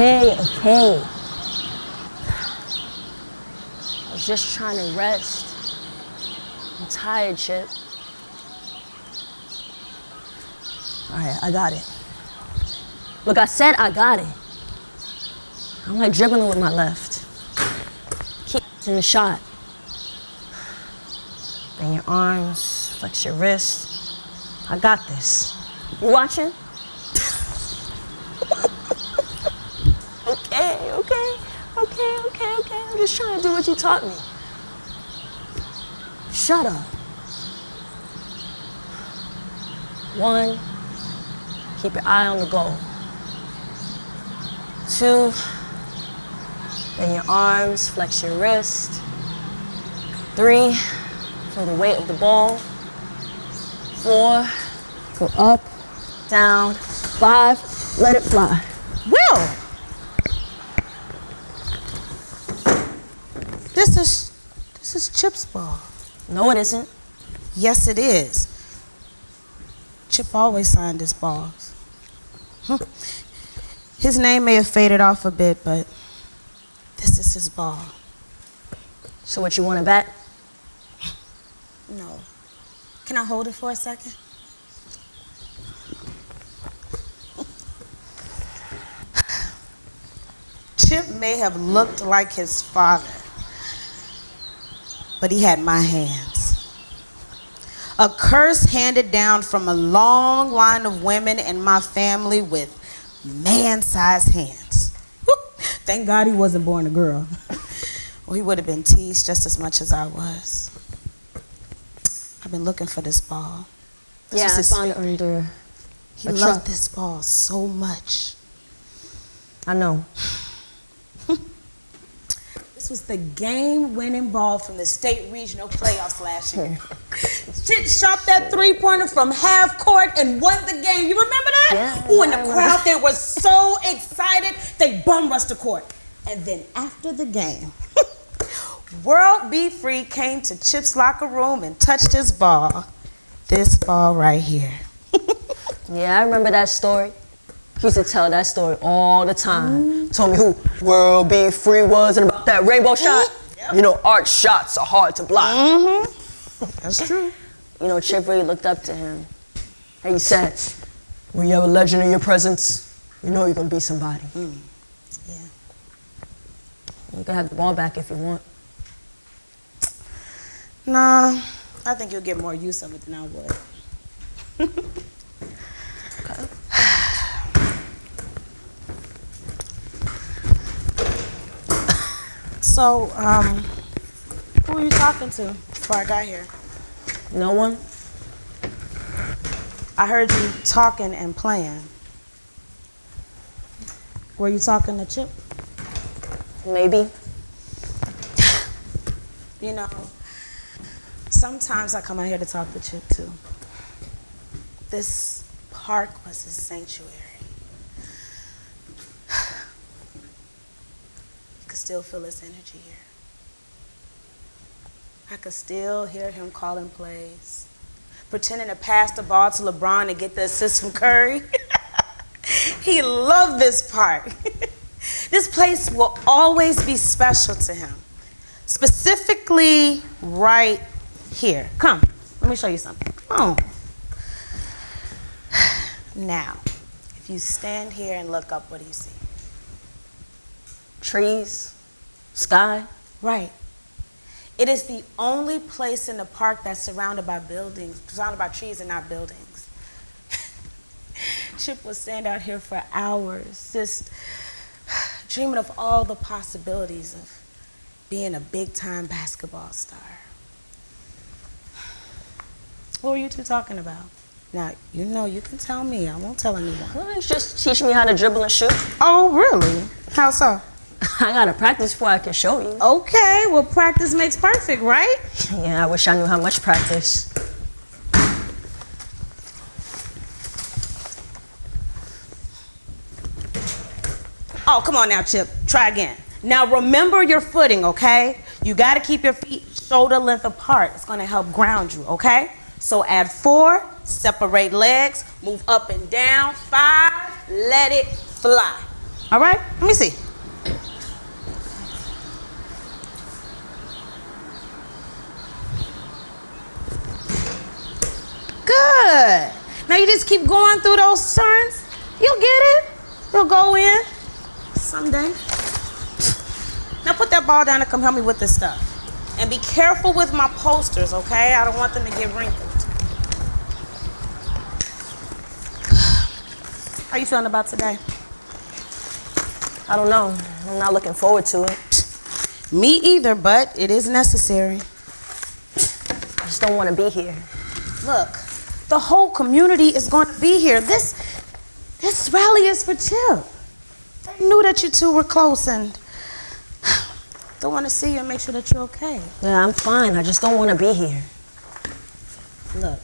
Okay. I was just trying to rest. I'm tired, Chip. All right, I got it. Look, I said I got it. I don't like dribbling with my left. Keep in the shot. Bend your arms, flex your wrist. I got this. You watching? Okay. I'm just trying to do what you taught me. Shut up. 1, keep your eye on the goal. 2, bend your arms, flex your wrist. 3, feel the weight of the ball. 4, go up, down. 5, let it fly. Will! This is Chip's ball. No, it isn't. Yes, it is. Chip always signed his balls. His name may have faded off a bit, but this is his ball. So what, you want to bet? No. Can I hold it for a second? Chip may have looked like his father, but he had my hands. A curse handed down from a long line of women in my family with man-sized hands. Thank God he wasn't born a girl. Well, he would have been teased just as much as I was. I've been looking for this ball. I found it under He loved this ball so much. I know. This was the game-winning ball from the state regional playoffs last year. Chip shot that three-pointer from half court and won the game. You remember that? Yeah. Ooh, and the crowd, they were so excited, they bum rushed the court. And then after the game, World Be Free came to Chip's locker room and touched his ball. This ball right here. Yeah, I remember that story. He used to tell that story all the time. Told me who World Be Free was and about that rainbow shot. Yep. You know, art shots are hard to block. That's true. You know, Chip really looked up to him. And he said, when you have a legend in your presence, you know you're going to be somebody. Yeah. You can have the ball back if you want. Nah, I think you'll get more use of it than I would. Okay. So, who were you talking to before I got here? No one? I heard you talking and playing. Were you talking to Chip? Maybe. You know, sometimes I come out here to talk to Chip too. This park was his sanctuary. You could still feel his energy here. I could still hear him calling plays, pretending to pass the ball to LeBron and get the assist from Curry. He loved this park. This place will always be special to him. Specifically right here. Come, let me show you something. Come on. Now, if you stand here and look up, what do you see? Trees, sky. Right. It is the only place in the park that's surrounded by buildings, surrounded by trees and not buildings. Chip would stand out here for hours, just dreaming of all the possibilities of being a big-time basketball star. What were you two talking about? Now, you know you can tell me. I won't tell anyone. Well, it's just teaching me how to dribble and shoot. Oh, really? How so? I gotta practice before I can show you. Okay, well, practice makes perfect, right? Yeah, I wish I knew how much practice. Oh, come on now, Chip. Try again. Now, remember your footing, okay? You gotta keep your feet shoulder length apart. It's gonna help ground you, okay? So add 4, separate legs, move up and down. 5, let it fly. All right, let me see. Good. Now you just keep going through those turns. You'll get it. You'll go in someday. Now put that ball down and come help me with this stuff. And be careful with my posters, okay? I don't want them to get wrinkled. How you feeling about today? I don't know. I'm not looking forward to it. Me either, but it is necessary. I just don't want to be here. Look, the whole community is going to be here. This rally is for Chip. They knew that you two were close and they want to see you and make sure that you're okay. Yeah, I'm fine. I just don't want to be here. Look,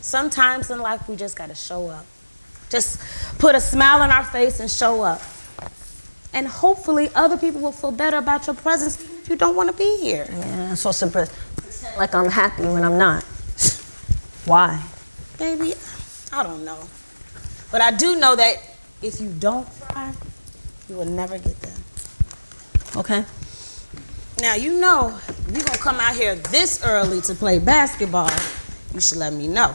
sometimes in life we just got to show up. Just put a smile on our face and show up. And hopefully other people will feel better about your presence even if you don't want to be here. Yeah, so simple. Like I'm happy when I'm not. Why? Baby, I don't know. But I do know that if you don't try, you will never get there. Okay. Now, you know, if you're going to come out here this early to play basketball, you should let me know.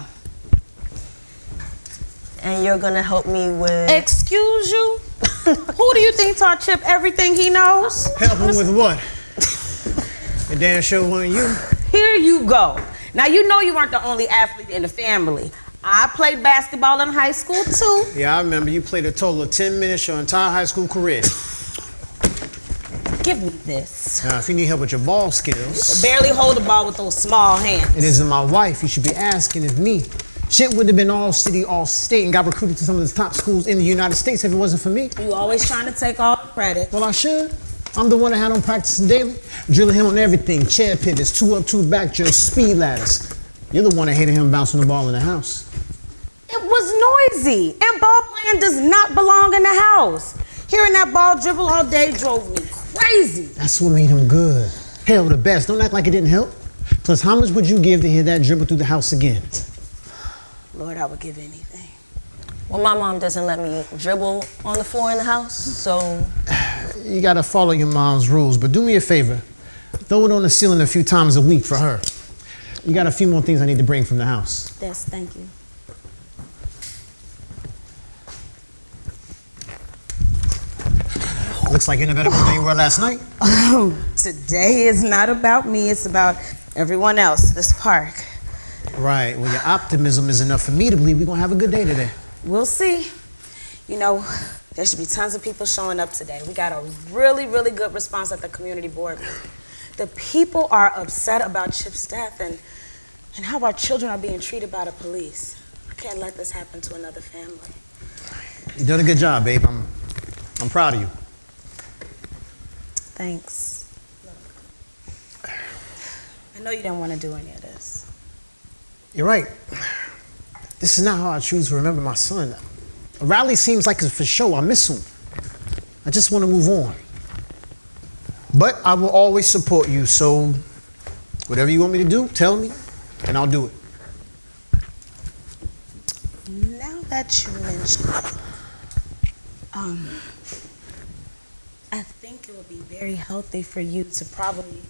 And you're going to help me with... Excuse you? Who do you think taught Chip everything he knows? Help him with what? The damn show wasn't you. Here you go. Now, you know you weren't the only athlete in the family. I played basketball in high school, too. Yeah, I remember you played a total of 10 minutes your entire high school career. Give me this. Now, if you need help with your ball skills... Barely hold the ball with those small hands. It isn't my wife. You should be asking if me. Shit would have been all city, all state, and got recruited to some of the top schools in the United States if it wasn't for me. You always trying to take all the credit. Well, I should. I'm the one that had him practicing daily, drilling him on everything, chair pivots, 2 up, 2 back drills, speed ladders. You're the one that hated him bouncing the ball in the house. It was noisy, and ball playing does not belong in the house. Hearing that ball dribble all day drove me crazy. That's what made him good. Hell, the best. Don't act like it didn't help. Plus, how much would you give to hear that dribble through the house again? Lord, I would give anything. Well, my mom doesn't let me dribble on the floor in the house, so... You gotta follow your mom's rules, but do me a favor. Throw it on the ceiling a few times a week for her. You got a few more things I need to bring from the house. Yes, thank you. Looks like you're in a better mood than you were last night. Today is not about me, it's about everyone else, this park. Right, well, your optimism is enough for me to believe we're gonna have a good day today. We'll see. You know, there should be tons of people showing up today. We got a really, really good response at the community board meeting. The people are upset about Chip's death and how our children are being treated by the police. I can't let this happen to another family. You've done a good job, babe. I'm proud of you. Thanks. Look, I know you didn't want to do any of this. You're right. This is not how I choose to remember my son. A rally seems like it's for show. I miss him. I just want to move on. But I will always support you, so whatever you want me to do, tell me, and I'll do it. Now that you mention it, I think it would be very healthy for you to probably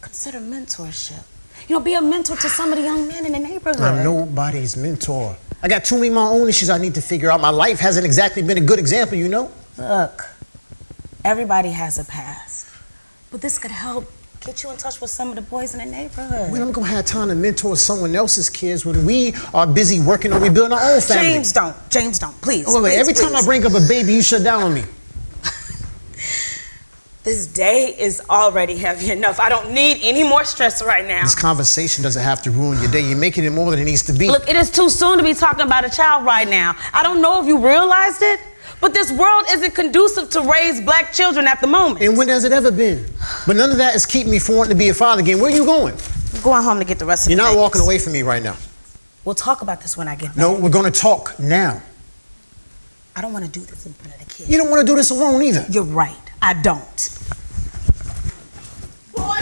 consider mentorship. You know, be a mentor to some of the young men in the neighborhood. I'm nobody's mentor. I got too many of my own issues I need to figure out. My life hasn't exactly been a good example, you know? Look, everybody has a past. But this could help get you in touch with some of the boys in the neighborhood. When am I gonna have time to mentor someone else's kids when we are busy working on rebuilding our own family? James don't, please. Oh, wait, please, every time I bring up a baby, you shut down on me. This day is already heavy enough. I don't need any more stress right now. This conversation doesn't have to ruin your day. You're making it more than it needs to be. Look, it is too soon to be talking about a child right now. I don't know if you realized it, but this world isn't conducive to raise black children at the moment. And when has it ever been? But none of that is keeping me from wanting to be a father again. Where are you going? I'm going home to get the rest of You're the not things. walking away from me right now. We'll talk about this when I get back. No, we're gonna talk now. I don't want to do this in front of the kids. You don't want to do this alone either. You're right. I don't. Boy,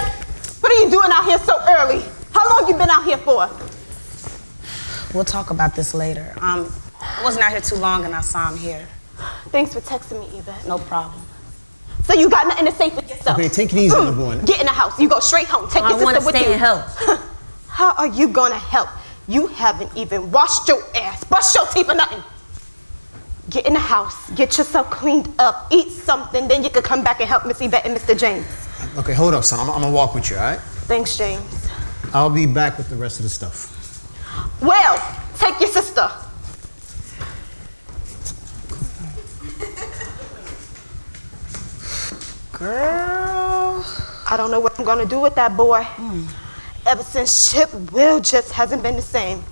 what are you doing out here so early? How long you been out here for? We'll talk about this later. I wasn't out here too long and I saw him here. Thanks for texting me, Yvette. No problem. So you got nothing to say for yourself? Okay, take it easy on the boy. Get in the house. You go straight home. Take your I want sister to with stay you. and help. How are you gonna help? You haven't even washed your ass, brushed your teeth or nothing. Get in the house, get yourself cleaned up, eat something, then you could come back and help Miss Yvette and Mr. James. Okay, hold up, son. I'm gonna walk with you, all right? Thanks, James. I'll be back with the rest of the stuff. Well, take your sister. Girl. I don't know what I'm gonna do with that boy. Ever since Chip, Will just hasn't been the same.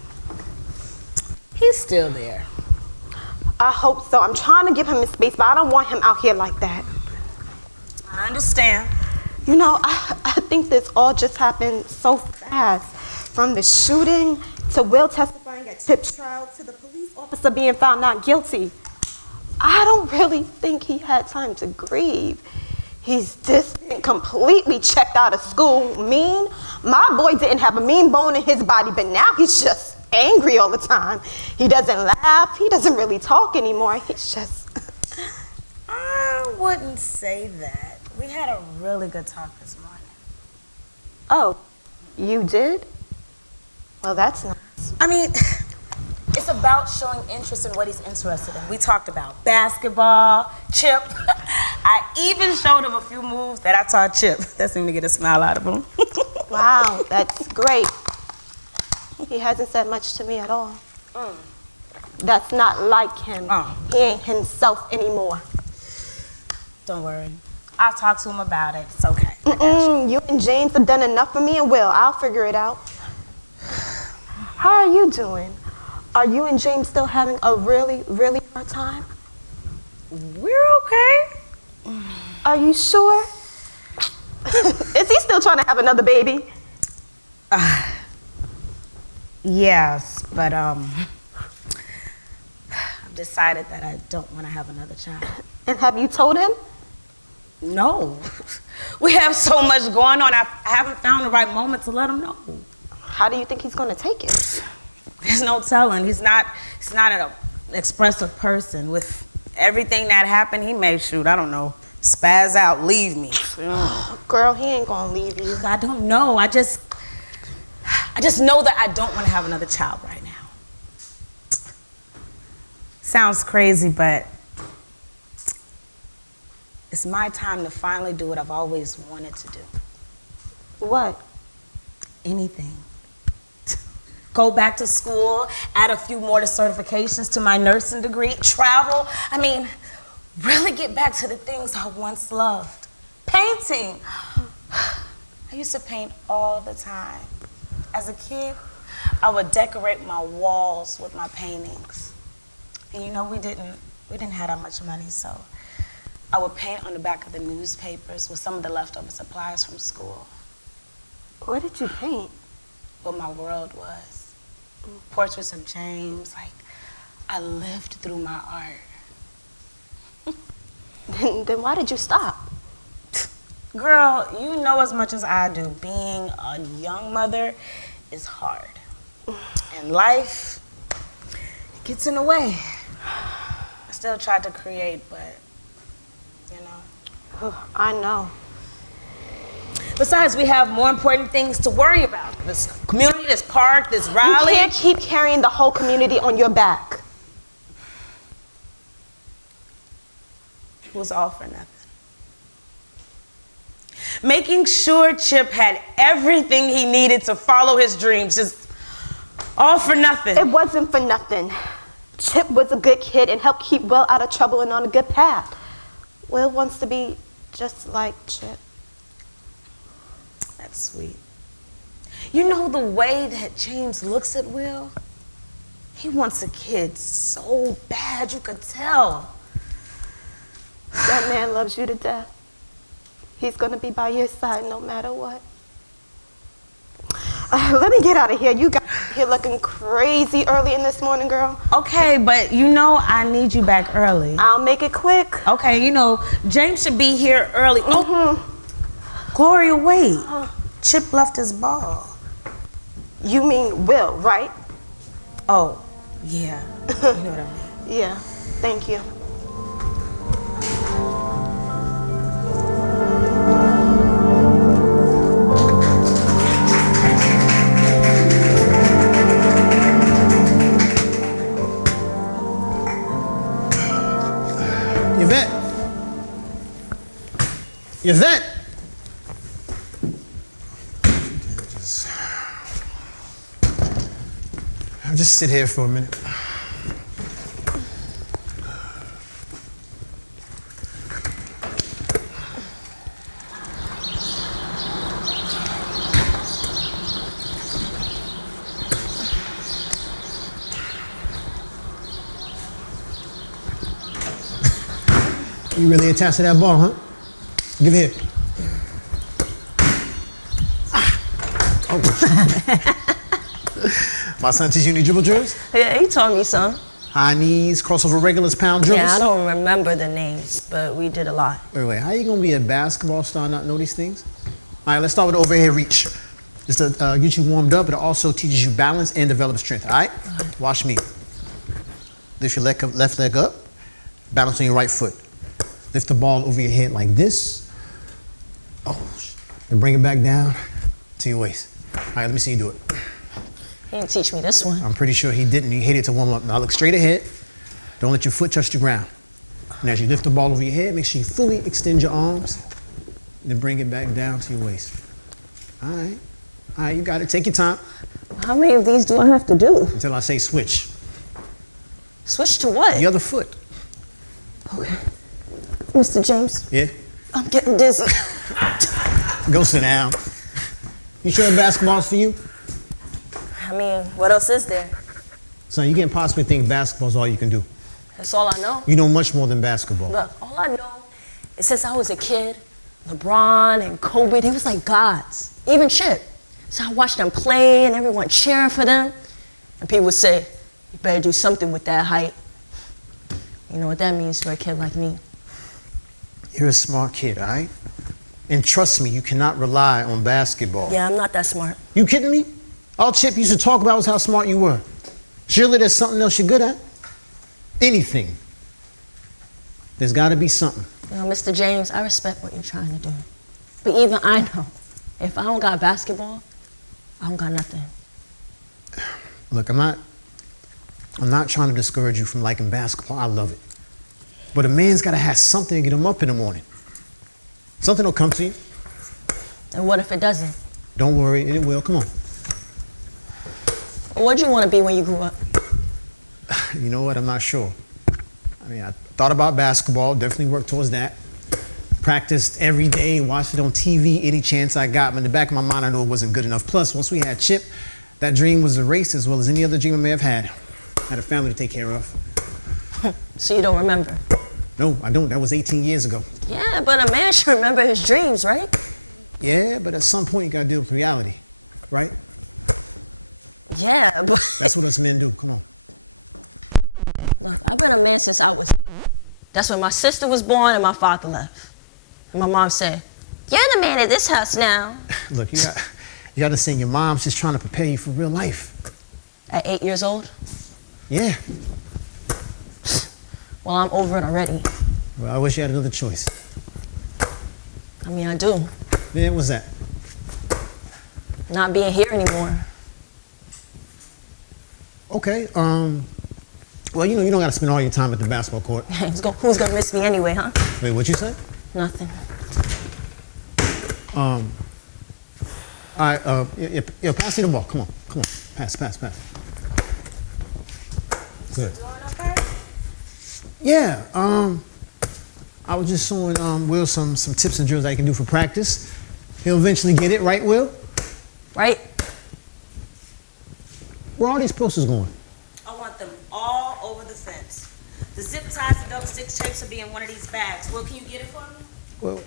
He's still there. I hope so. I'm trying to give him his space, but I don't want him out here like that. I understand. You know, I think this all just happened so fast. From the shooting to Will testifying at Chip's trial to the police officer being found not guilty. I don't really think he had time to grieve. He's distant, completely checked out of school, mean. My boy didn't have a mean bone in his body, but now he's just angry all the time. He doesn't laugh. He doesn't really talk anymore. He's just... I wouldn't say that. We had a really good talk this morning. Oh, you did? Well, that's nice. I mean, it's about showing interest in what he's interested in. We talked about basketball, Chip. I even showed him a few moves that I taught Chip. That seemed to get a smile out of him. Wow, that's great. He hasn't said much to me at all. That's not like him. He ain't himself anymore. Don't worry. I'll talk to him about it. It's okay. I got you. You and James have done enough for me and Will. I'll figure it out. How are you doing? Are you and James still having a really, really hard time? We're okay. Are you sure? Is he still trying to have another baby? Yes, but I've decided that I don't want to have another child. And have you told him? No. We have so much going on. I haven't found the right moment to let him know. How do you think he's going to take it? There's no telling. He's not an expressive person. With everything that happened, he may shoot, I don't know, spaz out, leave me. Girl, he ain't going to leave you. I don't know. I just know that I don't want to have another child right now. Sounds crazy, but it's my time to finally do what I've always wanted to do. What? Anything. Go back to school, add a few more certifications to my nursing degree, travel. I mean, really get back to the things I once loved. Painting. I used to paint all the time. As a kid, I would decorate my walls with my paintings. And you know, we didn't have that much money, so I would paint on the back of the newspapers with some of the leftover supplies from school. What did you paint? What my world was. Portraits of James, like I lived through my art. Then why did you stop? Girl, you know as much as I do, being a young mother is hard. And life gets in the way. I still tried to create, but you know. I know. Besides, we have more important things to worry about. This community, this park, this rally. You can't keep carrying the whole community on your back. It was all for nothing. Making sure Chip had everything he needed to follow his dreams, just all for nothing. It wasn't for nothing. Chip was a good kid and helped keep Will out of trouble and on a good path. Will wants to be just like Chip. That's sweet. You know the way that James looks at Will? He wants a kid so bad, you could tell. That man loves you to death. He's gonna be by your side no matter what. Let me get out of here. You got here looking crazy early in this morning, girl. Okay, but you know I need you back early. I'll make it quick. Okay, you know, James should be here early. Gloria, wait. Chip left his ball. You mean Will, right? Oh, Yeah, you know what I mean. Yeah, thank you. Yvette! Yvette! I'll just sit here for a minute. You really attached to that ball, huh? Give it here. Oh. My son teach you any dribble drills? Yeah, he taught me some. High knees, crossover regulars, pound dribbles? Yeah, I don't remember the names, but we did a lot. Wait, how you gonna be a basketball star and not know these things? All right, let's start with the overhead reach. Just to get you warmed up, but it also teaches you balance and develops strength, all right? Watch me. Lift your left leg up, balance on your right foot. Lift the ball over your head like this. Oh, and bring it back down to your waist. All right, let me see you do it. He didn't teach me this one. I'm pretty sure he didn't. He hated to warm up. Now look straight ahead. Don't let your foot touch the ground. And as you lift the ball over your head, make sure you fully extend your arms. Then bring it back down to your waist. All right, you got it. Take your time. How many of these do I have to do? Until I say switch. Switch to what? The other foot. Okay. Mr. James? Yeah? I'm getting dizzy. Go sit down. You sure basketball's for you? I mean, what else is there? Son, you can't possibly think basketball's all you can do. That's all I know. You know much more than basketball. Look, all I know is since I was a kid, LeBron and Kobe, they was like gods. Even Chip. So I watched them play and everyone cheering for them. And people would say, you better do something with that height. You know what that means for a kid like me. You're a smart kid, all right? And trust me, you cannot rely on basketball. Yeah, I'm not that smart. You kidding me? All Chip used to talk about was how smart you were. Surely there's something else you're good at. Anything. There's got to be something. You know, Mr. James, I respect what you're trying to do. But even I know, if I don't got basketball, I don't got nothing. Look, I'm not trying to discourage you from liking basketball. I love it. But a man's got to have something to get him up in the morning. Something will come to you. And what if it doesn't? Don't worry, it will. Come on. What'd you want to be when you grew up? You know what? I'm not sure. I mean, I thought about basketball, definitely worked towards that. Practiced every day, watched it on TV any chance I got, but in the back of my mind, I knew it wasn't good enough. Plus, once we had Chip, that dream was erased as well as any other dream I may have had. I had a family to take care of. So you don't remember? No, I don't. That was 18 years ago. Yeah, but a man should remember his dreams, right? Yeah, but at some point, you got to deal with reality, right? Yeah, but... That's what us men do. Come on. Look, I've been a man since I was 8. That's when my sister was born and my father left. And my mom said, you're the man of this house now. Look, you got to understand your mom's just trying to prepare you for real life. At 8 years old? Yeah. Well, I'm over it already. Well, I wish you had another choice. I mean, I do. Yeah, what's that? Not being here anymore. Okay, well, you know, you don't got to spend all your time at the basketball court. Who's gonna miss me anyway, huh? Wait, what you say? Nothing. All right, yeah, pass me the ball. Come on, pass. Good. Yeah, I was just showing Will some tips and drills that he can do for practice. He'll eventually get it, right, Will? Right? Where are these posters going? I want them all over the fence. The zip ties and double stick tapes will be in one of these bags. Will, can you get it for me? Well,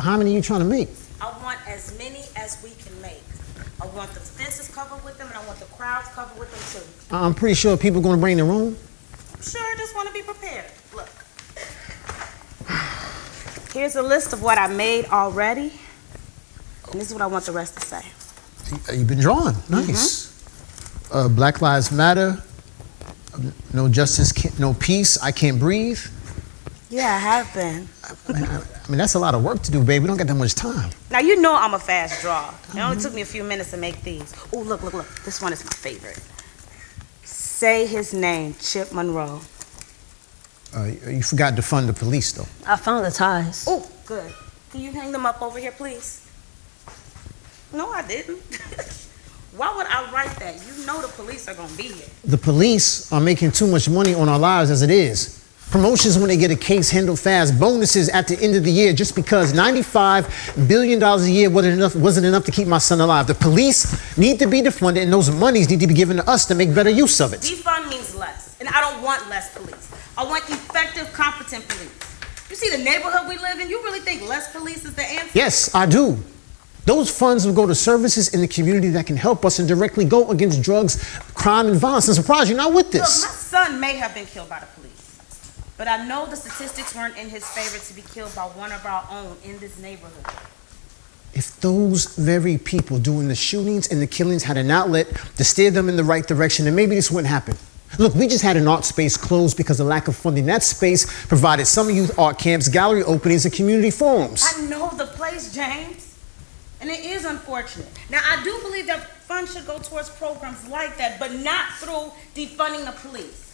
how many are you trying to make? I want as many as we can make. I want the fences covered with them, and I want the crowds covered with them too. I'm pretty sure people are going to bring their own. I'm sure, I just want to be prepared. Look. Here's a list of what I made already. And this is what I want the rest to say. You've been drawing. Nice. Black Lives Matter. No justice, no peace, I can't breathe. Yeah, I have been. I mean, that's a lot of work to do, babe. We don't got that much time. Now, you know I'm a fast drawer. It only took me a few minutes to make these. Oh, look. This one is my favorite. Say his name, Chip Monroe. You forgot to fund the police, though. I found the ties. Oh, good. Can you hang them up over here, please? No, I didn't. Why would I write that? You know the police are going to be here. The police are making too much money on our lives as it is. Promotions when they get a case handled fast, bonuses at the end of the year just because $95 billion a year wasn't enough to keep my son alive. The police need to be defunded and those monies need to be given to us to make better use of it. Defund means less, and I don't want less police. I want effective, competent police. You see the neighborhood we live in, you really think less police is the answer? Yes, I do. Those funds will go to services in the community that can help us and directly go against drugs, crime, and violence. I'm surprised you're not with this. Look, my son may have been killed by the police, but I know the statistics weren't in his favor to be killed by one of our own in this neighborhood. If those very people doing the shootings and the killings had an outlet to steer them in the right direction, then maybe this wouldn't happen. Look, we just had an art space closed because of lack of funding. That space provided summer youth art camps, gallery openings, and community forums. I know the place, James, and it is unfortunate. Now, I do believe that funds should go towards programs like that, but not through defunding the police.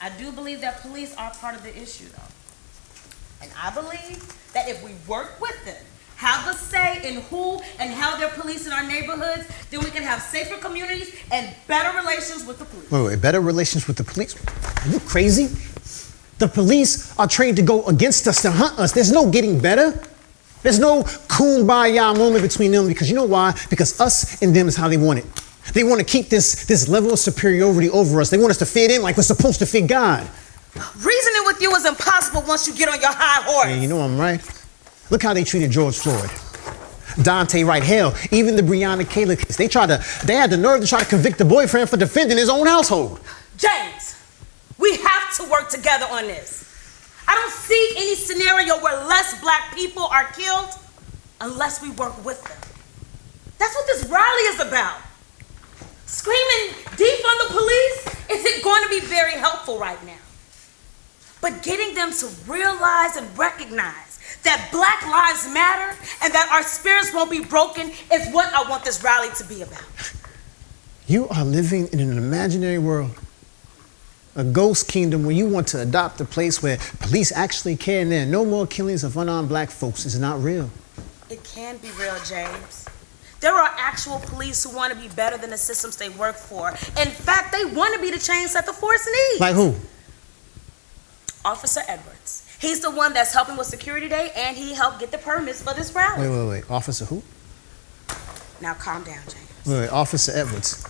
I do believe that police are part of the issue, though. And I believe that if we work with them, have a say in who and how they're policing our neighborhoods, then we can have safer communities and better relations with the police. Wait, better relations with the police? Are you crazy? The police are trained to go against us, to hunt us. There's no getting better. There's no kumbaya moment between them because you know why? Because us and them is how they want it. They want to keep this level of superiority over us. They want us to fit in like we're supposed to fit God. Reasoning with you is impossible once you get on your high horse. Yeah, you know I'm right. Look how they treated George Floyd. Dante Wright, hell, even the Breonna Taylor case. They had the nerve to try to convict the boyfriend for defending his own household. James, we have to work together on this. I don't see any scenario where less black people are killed unless we work with them. That's what this rally is about. Screaming defund the police isn't going to be very helpful right now. But getting them to realize and recognize that Black lives matter and that our spirits won't be broken is what I want this rally to be about. You are living in an imaginary world, a ghost kingdom where you want to adopt a place where police actually care and there are no more killings of unarmed black folks. It's not real. It can be real, James. There are actual police who want to be better than the systems they work for. In fact, they want to be the change that the force needs. Like who? Officer Edwards. He's the one that's helping with Security Day, and he helped get the permits for this rally. Wait. Officer who? Now calm down, James. Wait, Officer Edwards.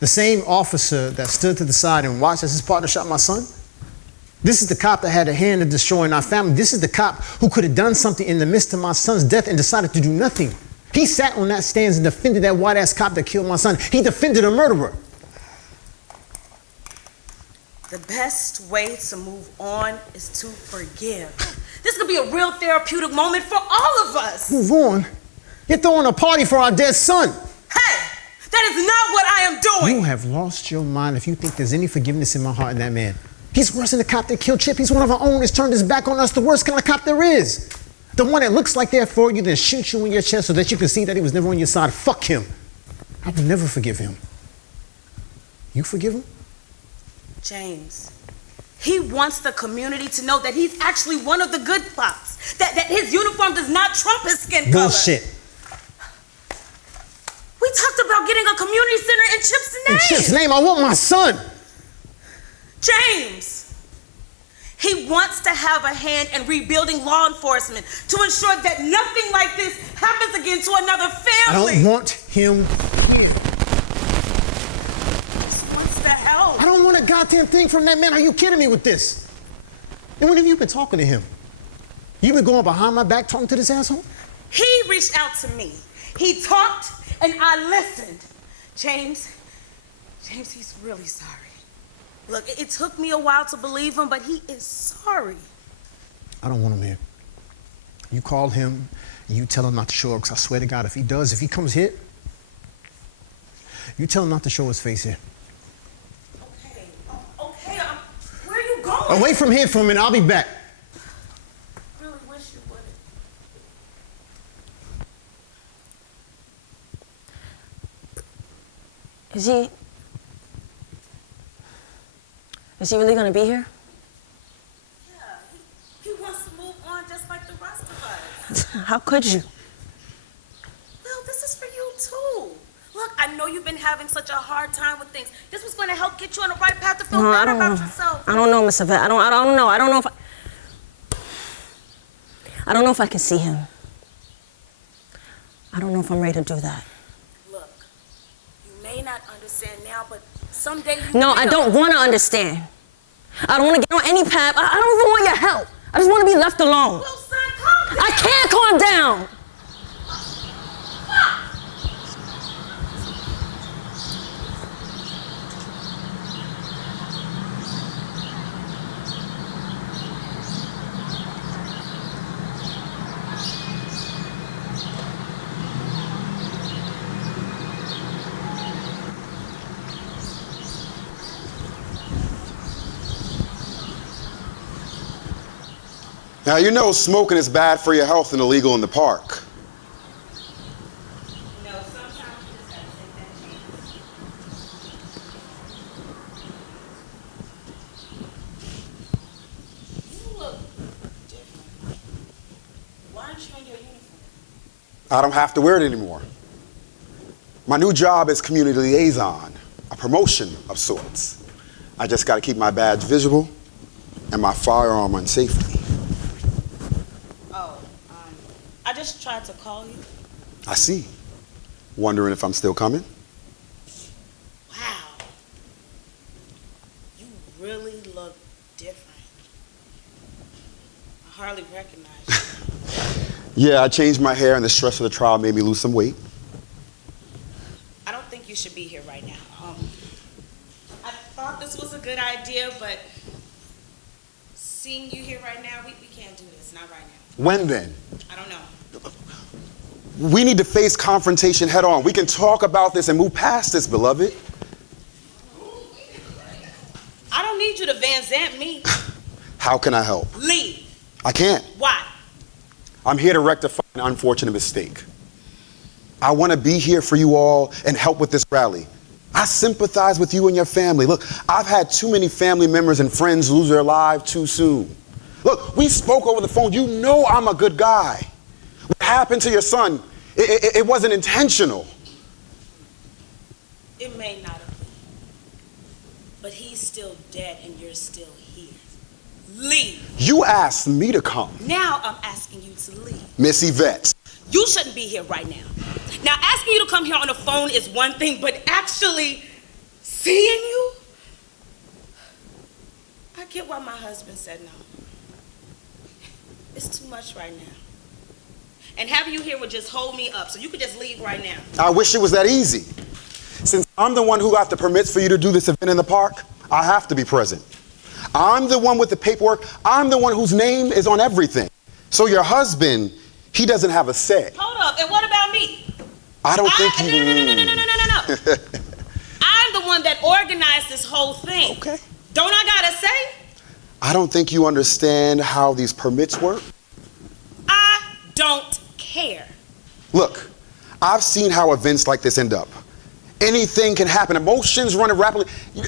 The same officer that stood to the side and watched as his partner shot my son? This is the cop that had a hand in destroying our family. This is the cop who could have done something in the midst of my son's death and decided to do nothing. He sat on that stance and defended that white-ass cop that killed my son. He defended a murderer. The best way to move on is to forgive. This could be a real therapeutic moment for all of us. Move on? You're throwing a party for our dead son. Hey, that is not what I am doing. You have lost your mind if you think there's any forgiveness in my heart in that man. He's worse than the cop that killed Chip. He's one of our own that's turned his back on us, the worst kind of cop there is. The one that looks like they're for you, then shoots you in your chest so that you can see that he was never on your side. Fuck him. I will never forgive him. You forgive him? James, he wants the community to know that he's actually one of the good cops. That his uniform does not trump his skin color. Bullshit. We talked about getting a community center in Chip's name. In Chip's name? I want my son. James, he wants to have a hand in rebuilding law enforcement to ensure that nothing like this happens again to another family. I don't want him here. He just wants to help. I don't want a goddamn thing from that man. Are you kidding me with this? And when have you been talking to him? You been going behind my back talking to this asshole? He reached out to me. He talked and I listened. James, he's really sorry. Look, it took me a while to believe him, but he is sorry. I don't want him here. You call him and you tell him not to show up, because I swear to God, if he comes here, you tell him not to show his face here. Away from here for a minute. I'll be back. I really wish you wouldn't. Is he really gonna be here? Yeah, he wants to move on just like the rest of us. How could you? Well, this is for you too. Look, I know you've been having such a hard time with things. This was going to help get you on the right path to feel No, I better don't about know. yourself. I don't know, Miss Yvette. I don't know. I don't know if I can see him. I don't know if I'm ready to do that. Look, you may not understand now, but someday you No, will. I don't want to understand. I don't want to get on any path. I don't even want your help. I just want to be left alone. Well, son, calm down. I can't calm down. Now, you know smoking is bad for your health and illegal in the park. No, sometimes you just gotta take that chance. You look different. Why aren't you in your uniform? I don't have to wear it anymore. My new job is community liaison, a promotion of sorts. I just got to keep my badge visible and my firearm on safety. Oh, I just tried to call you. I see. Wondering if I'm still coming? Wow. You really look different. I hardly recognize you. Yeah, I changed my hair and the stress of the trial made me lose some weight. I don't think you should be here right now. I thought this was a good idea, but seeing you here right now, we can't do this. Not right now. When then? I don't know. We need to face confrontation head on. We can talk about this and move past this, beloved. I don't need you to Van Zant me. How can I help? Leave. I can't. Why? I'm here to rectify an unfortunate mistake. I want to be here for you all and help with this rally. I sympathize with you and your family. Look, I've had too many family members and friends lose their lives too soon. Look, we spoke over the phone. You know I'm a good guy. What happened to your son, it wasn't intentional. It may not have been. But he's still dead and you're still here. Leave. You asked me to come, Now I'm asking you to leave. Miss Yvette. You shouldn't be here right now. Now, asking you to come here on the phone is one thing, but actually seeing you, I get why my husband said no. It's too much right now. And having you here would just hold me up, so you could just leave right now. I wish it was that easy. Since I'm the one who got the permits for you to do this event in the park, I have to be present. I'm the one with the paperwork. I'm the one whose name is on everything. So your husband, he doesn't have a say. Hold up, and what about me? I don't think you... No. I'm the one that organized this whole thing. Okay. Don't I gotta say? I don't think you understand how these permits work. I don't care. Look, I've seen how events like this end up. Anything can happen. Emotions running rapidly.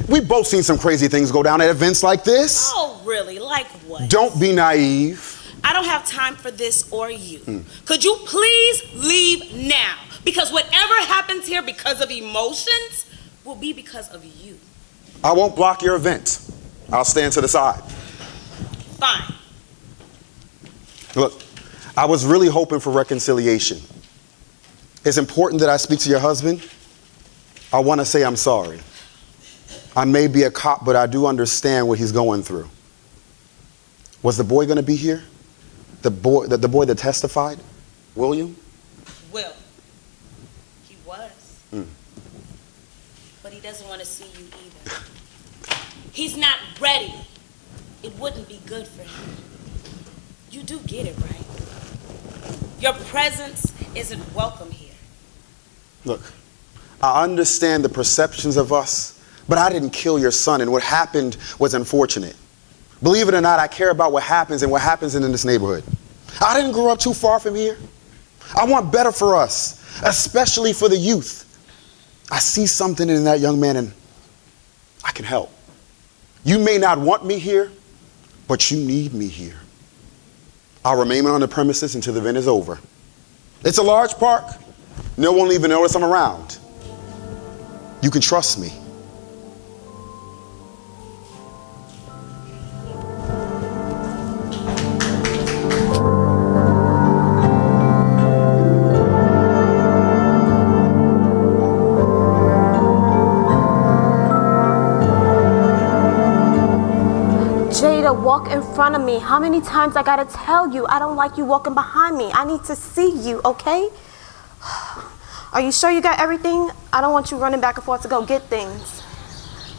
We've both seen some crazy things go down at events like this. Oh, really? Like what? Don't be naive. I don't have time for this or you. Could you please leave now? Because whatever happens here because of emotions will be because of you. I won't block your event. I'll stand to the side. Fine. Look, I was really hoping for reconciliation. It's important that I speak to your husband. I want to say I'm sorry. I may be a cop, but I do understand what he's going through. Was the boy going to be here? The boy that testified? William? Will. He was. But he doesn't want to see you either. He's not ready. It wouldn't be good for him. You do get it, right? Your presence isn't welcome here. Look, I understand the perceptions of us, but I didn't kill your son, and what happened was unfortunate. Believe it or not, I care about what happens and what happens in this neighborhood. I didn't grow up too far from here. I want better for us, especially for the youth. I see something in that young man and I can help. You may not want me here, but you need me here. I'll remain on the premises until the event is over. It's a large park. No one will even notice I'm around. You can trust me. Walk in front of me. How many times I gotta tell you I don't like you walking behind me? I need to see you, okay? Are you sure you got everything? I don't want you running back and forth to go get things.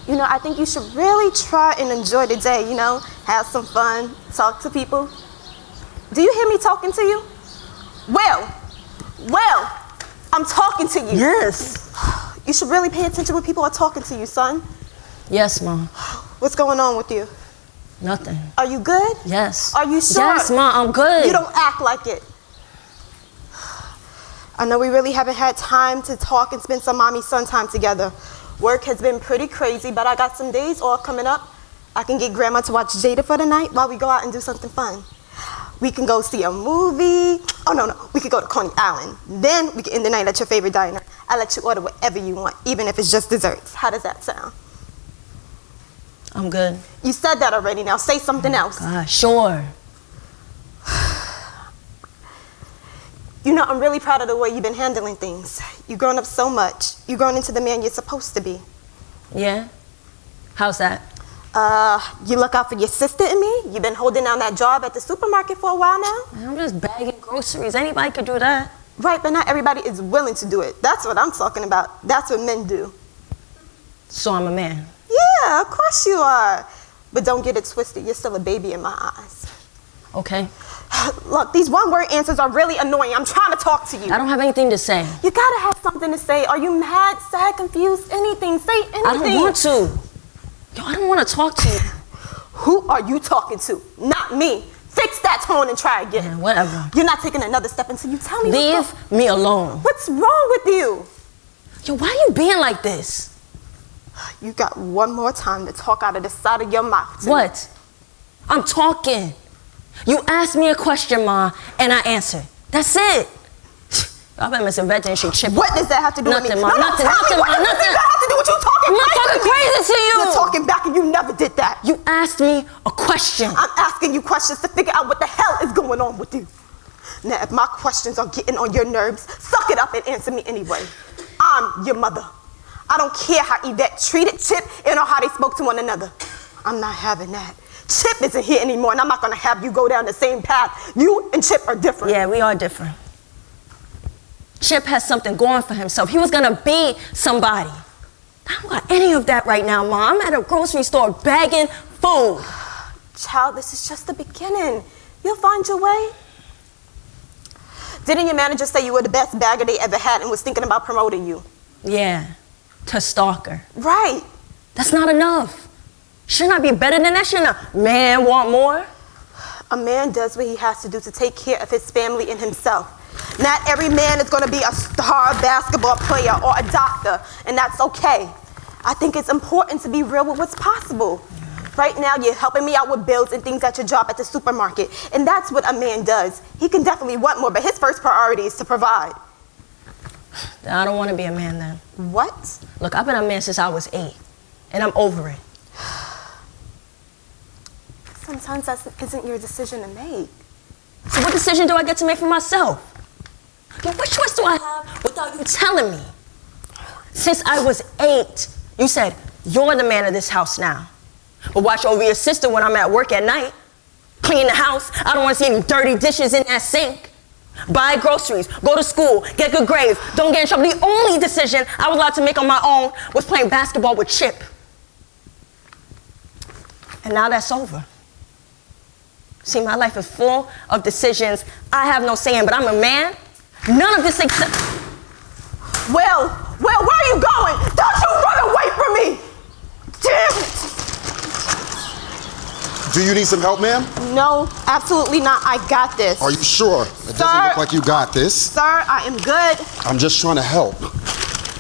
You know, I think you should really try and enjoy the day, you know? Have some fun, talk to people. Do you hear me talking to you? Will, I'm talking to you. Yes. You should really pay attention when people are talking to you, son. Yes, Mom. What's going on with you? Nothing. Are you good? Yes. Are you sure? Yes, Mom, I'm good. You don't act like it. I know we really haven't had time to talk and spend some mommy-son time together. Work has been pretty crazy, but I got some days off coming up. I can get Grandma to watch Jada for the night while we go out and do something fun. We can go see a movie. Oh, no. We could go to Coney Island. Then we can end the night at your favorite diner. I'll let you order whatever you want, even if it's just desserts. How does that sound? I'm good. You said that already. Now say something else. Sure. You know, I'm really proud of the way you've been handling things. You've grown up so much. You've grown into the man you're supposed to be. Yeah? How's that? You look out for your sister and me. You've been holding down that job at the supermarket for a while now. I'm just bagging groceries. Anybody could do that. Right, but not everybody is willing to do it. That's what I'm talking about. That's what men do. So I'm a man. Yeah, of course you are. But don't get it twisted. You're still a baby in my eyes. Okay. Look, these one-word answers are really annoying. I'm trying to talk to you. I don't have anything to say. You gotta have something to say. Are you mad, sad, confused? Anything. Say anything. I don't want to. Yo, I don't want to talk to you. Who are you talking to? Not me. Fix that tone and try again. Yeah, whatever. You're not taking another step until you tell me. Leave me alone. What's wrong with you? Yo, why are you being like this? You got one more time to talk out of the side of your mouth. What? I'm talking. You asked me a question, Ma, and I answered. That's it. I've been missing veg and she chip. What does that have to do with me? Nothing, Ma. Nothing, What does that have to do with you talking I'm not talking crazy to you. You're talking back and you never did that. You asked me a question. I'm asking you questions to figure out what the hell is going on with you. Now, if my questions are getting on your nerves, suck it up and answer me anyway. I'm your mother. I don't care how Yvette treated Chip and or how they spoke to one another. I'm not having that. Chip isn't here anymore, and I'm not going to have you go down the same path. You and Chip are different. Yeah, we are different. Chip has something going for himself. He was going to be somebody. I don't got any of that right now, Mom. I'm at a grocery store bagging food. Child, this is just the beginning. You'll find your way. Didn't your manager say you were the best bagger they ever had and was thinking about promoting you? Yeah, to stalker. Right. That's not enough. Shouldn't I be better than that? Shouldn't a man want more? A man does what he has to do to take care of his family and himself. Not every man is going to be a star basketball player or a doctor, and that's okay. I think it's important to be real with what's possible. Right now, you're helping me out with bills and things at your job at the supermarket, and that's what a man does. He can definitely want more, but his first priority is to provide. I don't want to be a man then. What? Look, I've been a man since I was 8, and I'm over it. Sometimes that isn't your decision to make. So what decision do I get to make for myself? Yo, what choice do I have without you telling me? Since I was 8, you said, you're the man of this house now. But watch over your sister when I'm at work at night. Clean the house. I don't want to see any dirty dishes in that sink. Buy groceries, go to school, get good grades, don't get in trouble. The only decision I was allowed to make on my own was playing basketball with Chip. And now that's over. See, my life is full of decisions I have no say in, but I'm a man. None of this except... Well, where are you going? Don't you run away from me! Damn it! Do you need some help, ma'am? No, absolutely not. I got this. Are you sure? It doesn't look like you got this. Sir, I am good. I'm just trying to help.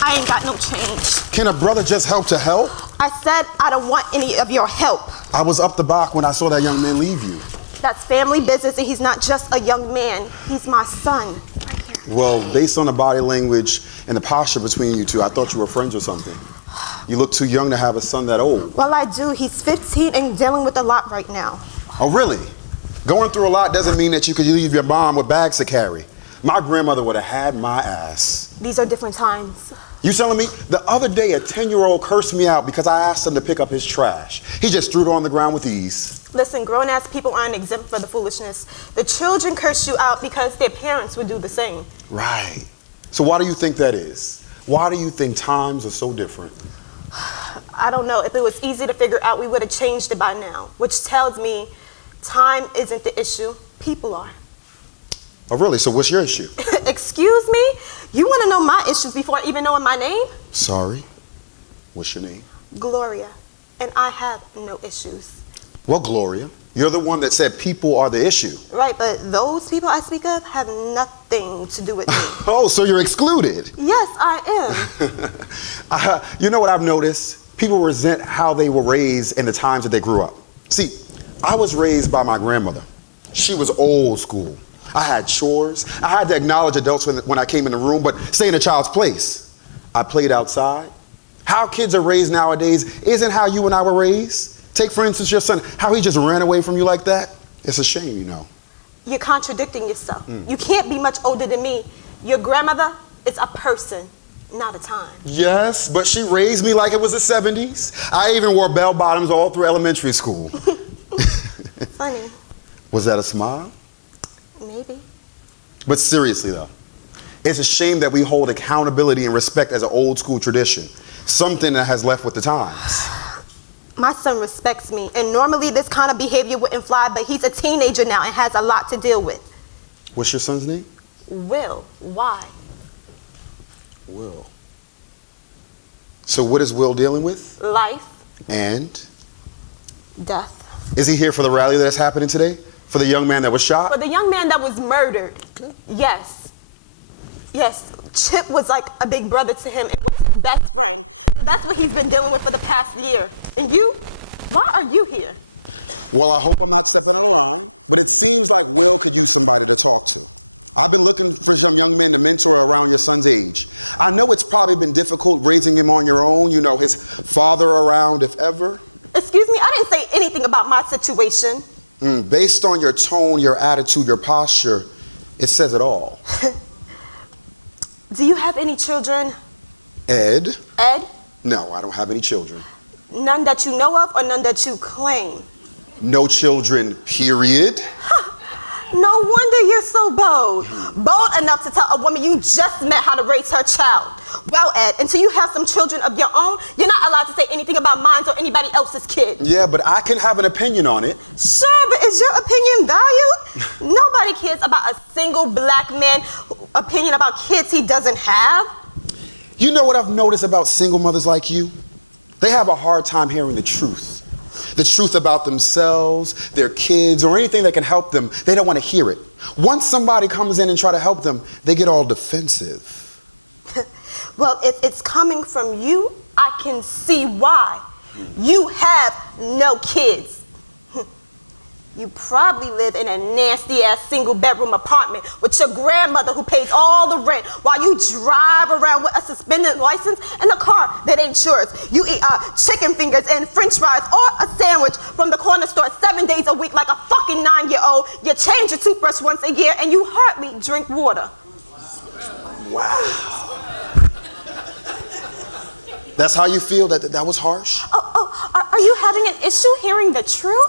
I ain't got no change. Can a brother just help to help? I said I don't want any of your help. I was up the block when I saw that young man leave you. That's family business, and he's not just a young man. He's my son. Well, based on the body language and the posture between you two, I thought you were friends or something. You look too young to have a son that old. Well, I do. He's 15 and dealing with a lot right now. Oh, really? Going through a lot doesn't mean that you could leave your mom with bags to carry. My grandmother would have had my ass. These are different times. You telling me? The other day, a 10-year-old cursed me out because I asked him to pick up his trash. He just threw it on the ground with ease. Listen, grown-ass people aren't exempt for the foolishness. The children curse you out because their parents would do the same. Right. So why do you think that is? Why do you think times are so different? I don't know. If it was easy to figure out, we would have changed it by now, which tells me time isn't the issue. People are. Oh, really? So what's your issue? Excuse me? You want to know my issues before even knowing my name? Sorry. What's your name? Gloria. And I have no issues. Well, Gloria, you're the one that said people are the issue. Right, but those people I speak of have nothing to do with me. Oh, so you're excluded. Yes, I am. You know what I've noticed? People resent how they were raised and the times that they grew up. See, I was raised by my grandmother. She was old school. I had chores. I had to acknowledge adults when I came in the room, but stay in a child's place. I played outside. How kids are raised nowadays isn't how you and I were raised. Take, for instance, your son, how he just ran away from you like that. It's a shame, you know. You're contradicting yourself. You can't be much older than me. Your grandmother is a person, not a time. Yes, but she raised me like it was the 70s. I even wore bell bottoms all through elementary school. Funny. Was that a smile? Maybe. But seriously though, it's a shame that we hold accountability and respect as an old school tradition, something that has left with the times. My son respects me, and normally this kind of behavior wouldn't fly, but he's a teenager now and has a lot to deal with. What's your son's name? Will. Why? Will. So what is Will dealing with? Life. And? Death. Is he here for the rally that's happening today? For the young man that was shot? For the young man that was murdered. Okay. Yes. Yes. Chip was like a big brother to him and was his best friend. So that's what he's been dealing with for the past year. And you? Why are you here? Well, I hope I'm not stepping out of line, but it seems like Will could use somebody to talk to. I've been looking for some young men to mentor around your son's age. I know it's probably been difficult raising him on your own, you know, his father around if ever. Excuse me, I didn't say anything about my situation. Based on your tone, your attitude, your posture, it says it all. Do you have any children? Ed? Ed? No, I don't have any children. None that you know of or none that you claim? No children, period. No wonder you're so bold. Bold enough to tell a woman you just met how to raise her child. Well, Ed, until you have some children of your own, you're not allowed to say anything about mine or anybody else's kid. Yeah, but I can have an opinion on it. Sure, but is your opinion valued? Nobody cares about a single black man's opinion about kids he doesn't have. You know what I've noticed about single mothers like you? They have a hard time hearing the truth. The truth about themselves, their kids, or anything that can help them. They don't want to hear it. Once somebody comes in and try to help them, they get all defensive. Well, if it's coming from you, I can see why. You have no kids. You probably live in a nasty-ass single-bedroom apartment with your grandmother who pays all the rent while you drive around with a suspended license and a car that ain't yours. You eat chicken fingers and french fries or a sandwich from the corner store 7 days a week like a fucking 9-year-old. You change your toothbrush once a year and you hardly drink water. Wow. That's how you feel? That was harsh? Are you having an issue hearing the truth?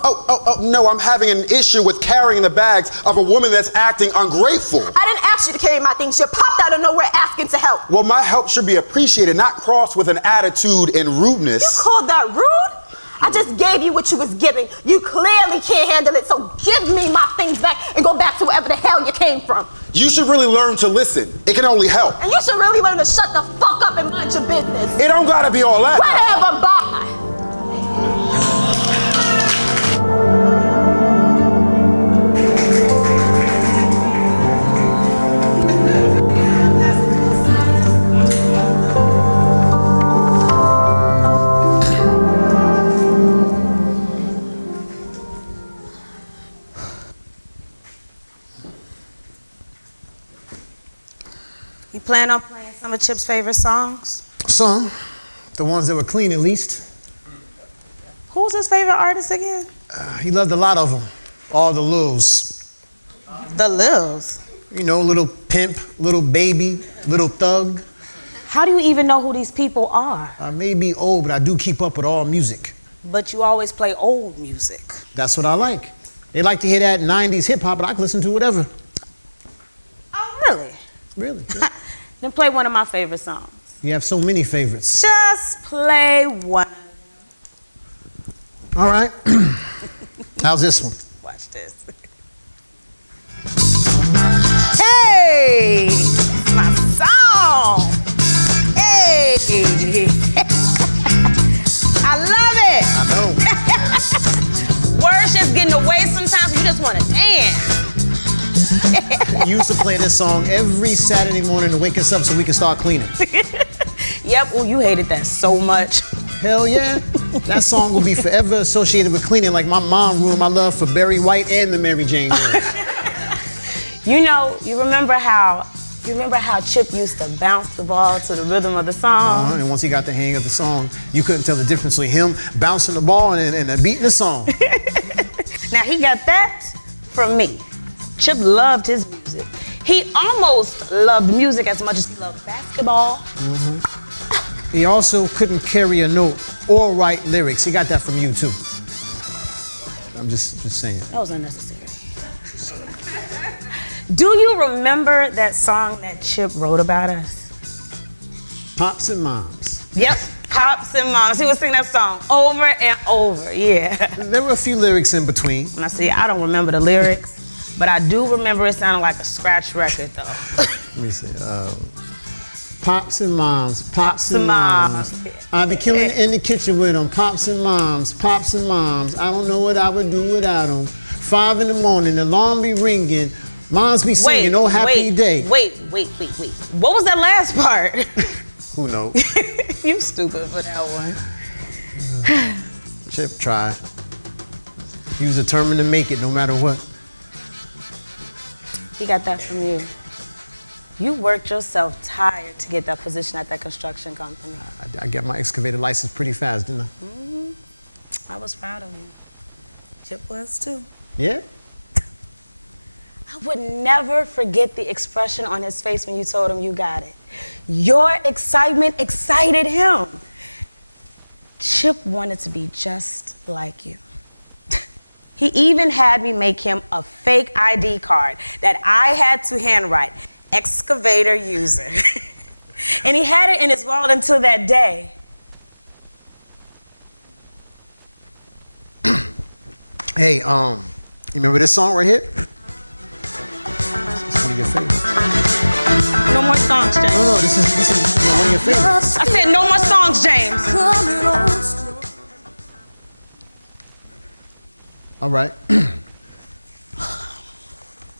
No, I'm having an issue with carrying the bags of a woman that's acting ungrateful. I didn't ask you to carry my things. You popped out of nowhere asking to help. Well, my help should be appreciated, not crossed with an attitude and rudeness. You called that rude? I just gave you what you was giving. You clearly can't handle it, so give me my things back and go back to wherever the hell you came from. You should really learn to listen. It can only help. And you should really learn to shut the fuck up and mind your business. It don't gotta be all that. Whatever, bye. You plan on playing some of Chip's favorite songs? Some, the ones that were clean at least. Who's his favorite artist again? He loved a lot of them, all the Lils. The Lils. You know, Little Pimp, Little Baby, Little Thug. How do you even know who these people are? I may be old, but I do keep up with all music. But you always play old music. That's what I like. They like to hear that 90s hip hop, but I can listen to whatever. Oh, really? Really? Yeah. Then play one of my favorite songs. You have so many favorites. Just play one. All right. How's this one? Watch this. Hey! That's my song! Hey! I love it! I know. Words just getting away sometimes. You just want to dance. You used to play this song every Saturday morning to wake us up so we can start cleaning. Yep, well, you hated that so much. Hell yeah. That song will be forever associated with cleaning, like my mom ruined my love for Barry White and the Mary Jane Girls. You know, you remember how Chip used to bounce the ball to the rhythm of the song? And once he got the hang of the song, you couldn't tell the difference between him bouncing the ball and beating the song. Now, he got that from me. Chip loved his music. He almost loved music as much as he loved basketball. Mm-hmm. He also couldn't carry a note or write lyrics. He got that from you, too. I'm just saying. That was unnecessary. Do you remember that song that Chip wrote about us? Pops and Moms. Yep, Pops and Moms. He would sing that song over and over, yeah. There were a few lyrics in between. When I say I don't remember the lyrics, but I do remember it sounding like a scratch record, though. Let me see. Pops and Moms, Pops and Moms. I be killing in the kitchen with them. Pops and Moms, Pops and Moms. I don't know what I would do without them. 5 in the morning, the alarm be ringing. Moms be singing, oh happy day. Wait. What was that last part? Who knows? You stupid for that one. Chip tried. He was determined to make it no matter what. He got that from you. You worked yourself tired to get that position at that construction company. I got my excavator license pretty fast, didn't I? Mm-hmm. I was proud of you. Chip was too. Yeah? I would never forget the expression on his face when you told him you got it. Your excitement excited him. Chip wanted to be just like you. He even had me make him a fake ID card that I had to handwrite, excavator user. And he had it in his wallet until that day. Hey, you remember this song right here? It's one of your favorites. No more songs, James. No, this is one of your favorites. I said no more songs, James. All right.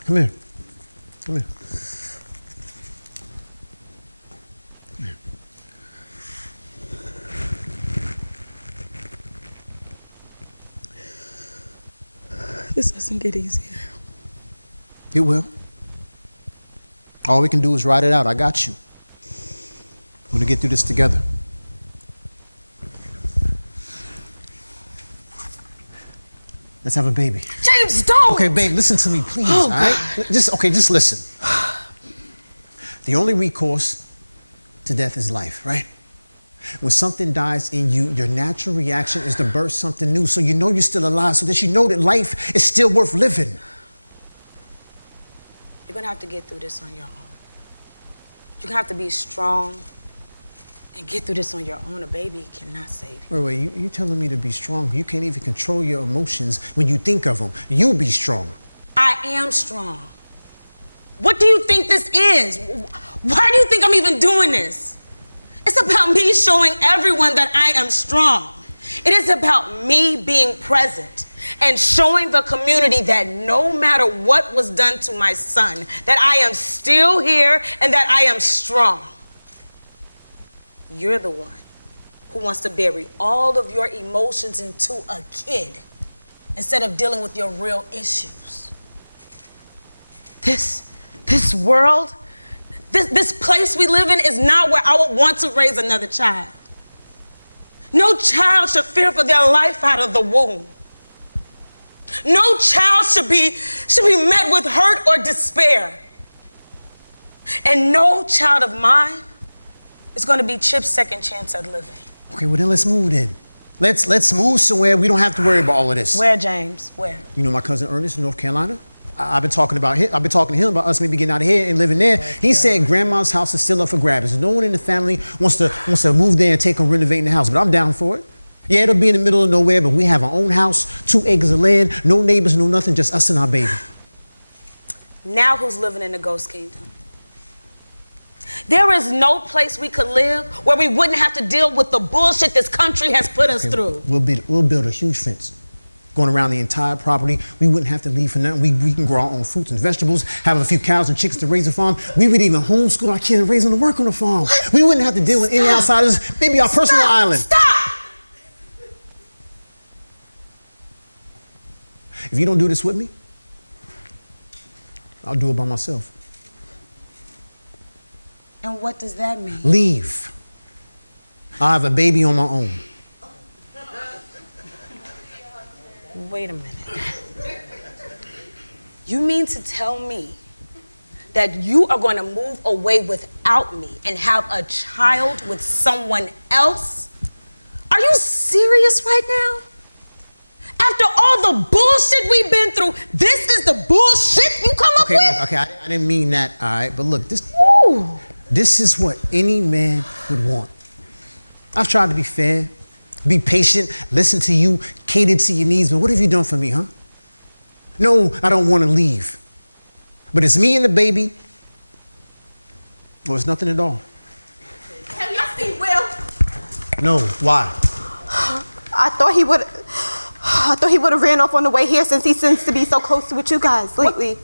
Come here. Come here. Come here. This doesn't get easier. It will. All we can do is ride it out. I got you. We're gonna get through this together. Let's have a baby. James, don't! Okay, babe, listen to me, please, all right? Just listen. The only recourse to death is life, right? When something dies in you, your natural reaction is to birth something new, so you know you're still alive, so that you know that life is still worth living. You're gonna have to get through this on your own. You're gonna have to be strong and get through this on your own. A baby cannot save you. Wait, you telling me to be strong? You can't even control your emotions when you think of them. You be strong. I am strong. What do you think this is? Why do you think I'm even doing this? It's about me showing everyone that I am strong. It is about me being present and showing the community that no matter what was done to my son, that I am still here and that I am strong. You're the one who wants to bury all of your emotions into a kid instead of dealing with your real issues. This world This place we live in is not where I would want to raise another child. No child should fear for their life out of the womb. No child should be met with hurt or despair. And no child of mine is going to be Chip's second chance at living. Okay, well then let's move then. Let's move somewhere we don't have to worry about all of this. Where, James? Where? You know my cousin Ernest in North Carolina? I've been talking to him about us maybe getting out of here and living there. He said grandma's house is still up for grabs. No one in the family wants to move there and take on renovating the house, but I'm down for it. Yeah, it'll be in the middle of nowhere, but we have our own house, 2 acres of land, no neighbors, no nothing, just us and our baby. Now who's living in the ghost kingdom? There is no place we could live where we wouldn't have to deal with the bullshit this country has put us through. We'll build a huge fence going around the entire property. We wouldn't have to leave for nothing. We can grow our own fruits and vegetables, have a few cows and chickens to raise a farm. We would even homeschool our kids and raise them to work on the farm. What? We wouldn't have to deal with any outsiders, maybe our personal island. Stop! If you don't do this with me, I'll do it by myself. And what does that mean? Leave. I'll have a baby on my own. Wait a minute. You mean to tell me that you are going to move away without me and have a child with someone else? Are you serious right now? After all the bullshit we've been through, this is the bullshit you come up with? Okay, I didn't mean that, all right? But look, this is what any man would want. I've tried to be fair, be patient, listen to you, cater to your needs, but what have you done for me, huh? No, I don't want to leave. But it's me and the baby, or it's nothing at all. Have y'all seen Will? No, why? I thought he would have ran off on the way here since he seems to be so close with you guys lately.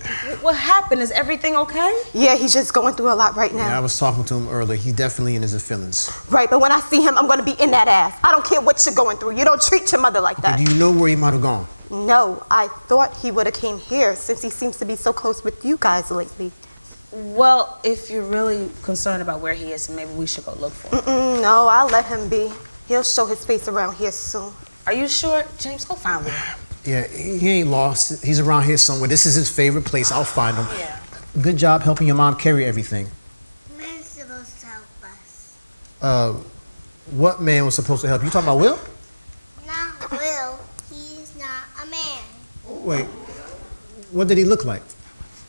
What happened? Is everything okay? Yeah, he's just going through a lot right now. Yeah, I was talking to him earlier. He's definitely in his feelings. Right, but when I see him, I'm going to be in that ass. I don't care what you're going through. You don't treat your mother like that. Do you know where he might have gone? No, I thought he would have came here since he seems to be so close with you guys lately. Well, if you're really concerned about where he is, maybe we should go look for him. No, I'll let him be. He'll show his face around here soon. Are you sure? James, go find Will. Yeah, he ain't lost. He's around here somewhere. This is his favorite place. I'll find him. Yeah. Good job helping your mom carry everything. Man's supposed to help us. What man was supposed to help you? You talking about Will? Not Will. He's not a man. Wait, what did he look like?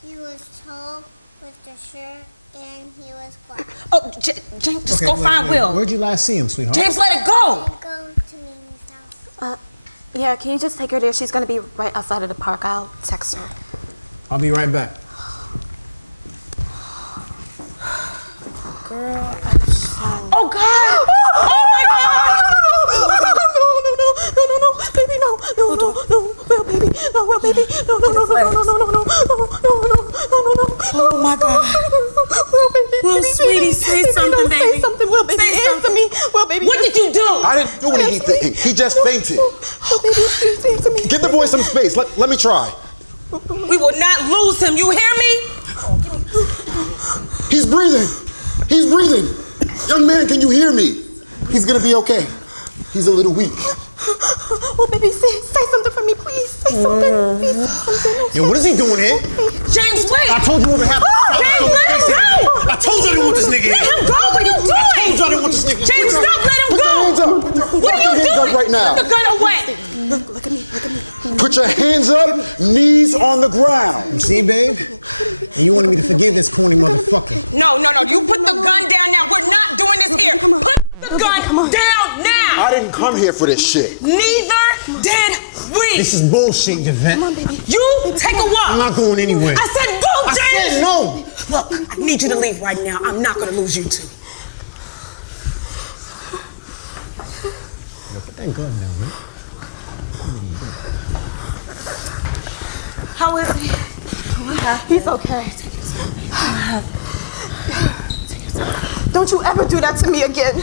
He was tall with the shirt and he was black. Oh, James, just go find Will. Where'd you last see him, sweetheart? James, let it go. And go to Mimi's house. Yeah, can you just take her there? She's going to be right outside of the park. I'll text her. I'll be right back. Girl, oh God! Oh my God! No, baby, no, well, baby, no, well, baby, no. Oh my God! Well, baby, Well, sweetie, say something, baby. Say something, well, baby, answer me. Well, baby, What did you do? I didn't do anything. He just fainted. well, baby, please answer me. Give the boy some space. Let me try. We will not lose him. You hear me? He's breathing. He's breathing. Young man, can you hear me? He's gonna be okay. He's a little weak. Well, baby, say something for me, please. Say something. Please say something. Yo, what is he doing here? James, wait! I told you what would happen. James, let him go! I told you I didn't want this nigga. Let him go! What are you doing? I told you I didn't want this nigga. James, stop! Let him Put go! your hands up. What are you Put your hands doing? up right now. Put the gun away! Look at me. Put your hands up, knees on the ground. You see, babe? And you wanted me to forgive this corny motherfucker. No. You put the gun down now. We're not doing this here. Put the gun down now! I didn't come here for this shit. Neither did we. This is bullshit, Yvette. You take a walk. I'm not going anywhere. I said go, James. I said no. Look, I need you to leave right now. I'm not going to lose you too. Yo, put that gun down, man. How is he? What happened? He's okay. Don't you ever do that to me again.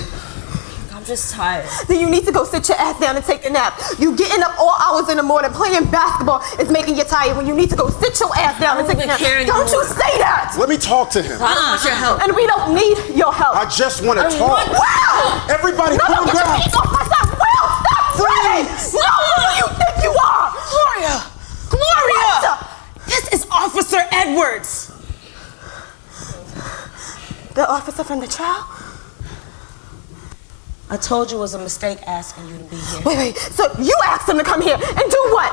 I'm just tired. Then you need to go sit your ass down and take a nap. You getting up all hours in the morning playing basketball is making you tired when you need to go sit your ass down and take a nap. Don't you say that! Let me talk to him. I don't want your help. And we don't need your help. I just want to talk. Will! Everybody, No, calm get your down. hands off my son! Will, stop running! No, who do you think you are? Gloria! Gloria! What? This is Officer Edwards. The officer from the trial? I told you it was a mistake asking you to be here. Wait, so you asked him to come here and do what?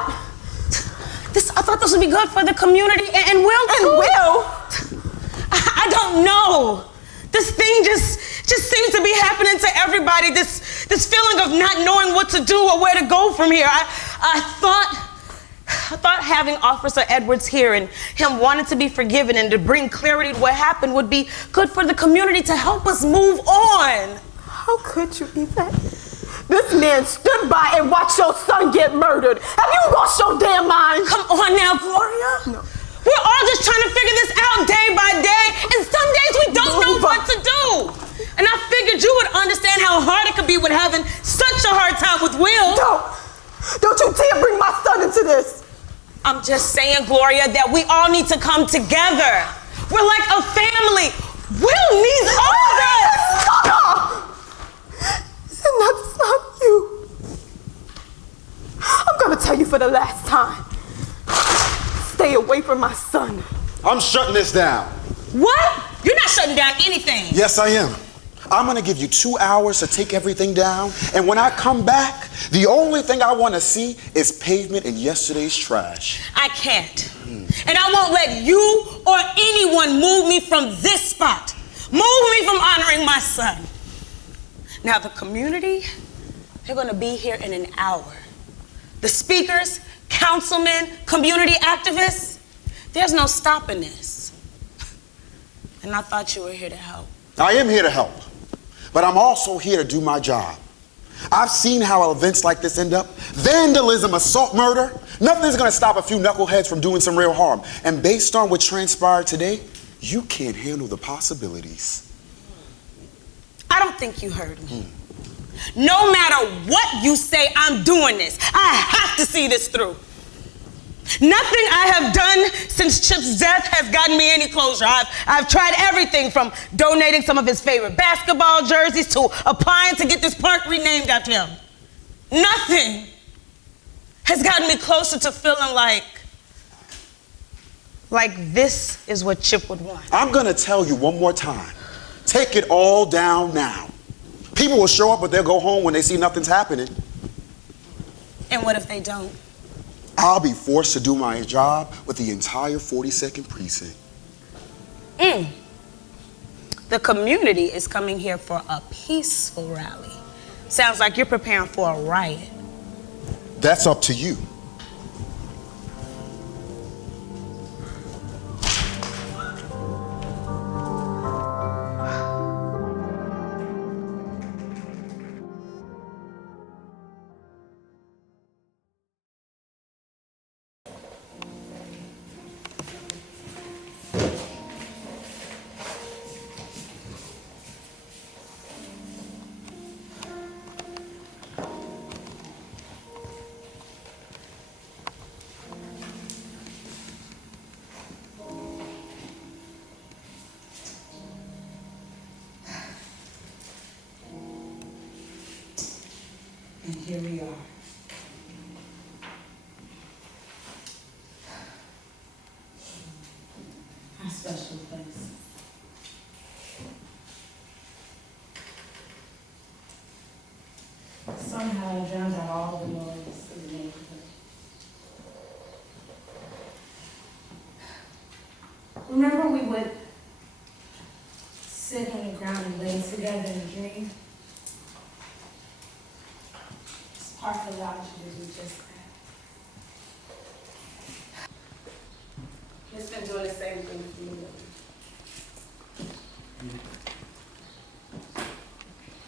I thought this would be good for the community and Will too. And Will? I don't know. This thing just seems to be happening to everybody. This feeling of not knowing what to do or where to go from here. I thought having Officer Edwards here and him wanting to be forgiven and to bring clarity to what happened would be good for the community to help us move on. How could you, Yvette? This man stood by and watched your son get murdered. Have you lost your damn mind? Come on now, Gloria. No. We're all just trying to figure this out day by day, and some days we don't know what to do. And I figured you would understand how hard it could be with having such a hard time with Will. Don't you dare bring my son into this. I'm just saying, Gloria, that we all need to come together. We're like a family. Will needs all of us. And that's not you. I'm gonna tell you for the last time. Stay away from my son. I'm shutting this down. What? You're not shutting down anything. Yes, I am. I'm going to give you 2 hours to take everything down. And when I come back, the only thing I want to see is pavement and yesterday's trash. I can't. And I won't let you or anyone move me from this spot. Move me from honoring my son. Now, the community, they're going to be here in an hour. The speakers, councilmen, community activists, there's no stopping this. And I thought you were here to help. I am here to help, but I'm also here to do my job. I've seen how events like this end up. Vandalism, assault, murder. Nothing's going to stop a few knuckleheads from doing some real harm. And based on what transpired today, you can't handle the possibilities. I don't think you heard me. No matter what you say, I'm doing this. I have to see this through. Nothing I have done since Chip's death has gotten me any closure. I've tried everything from donating some of his favorite basketball jerseys to applying to get this park renamed after him. Nothing has gotten me closer to feeling like this is what Chip would want. I'm going to tell you one more time. Take it all down now. People will show up, but they'll go home when they see nothing's happening. And what if they don't? I'll be forced to do my job with the entire 42nd precinct. The community is coming here for a peaceful rally. Sounds like you're preparing for a riot. That's up to you. And here we are. Our special place. Somehow it drowns out all the noise in the neighborhood. Remember we would sit on the ground and lay together and dream? Part of the logic is we just that. He's been doing the same thing for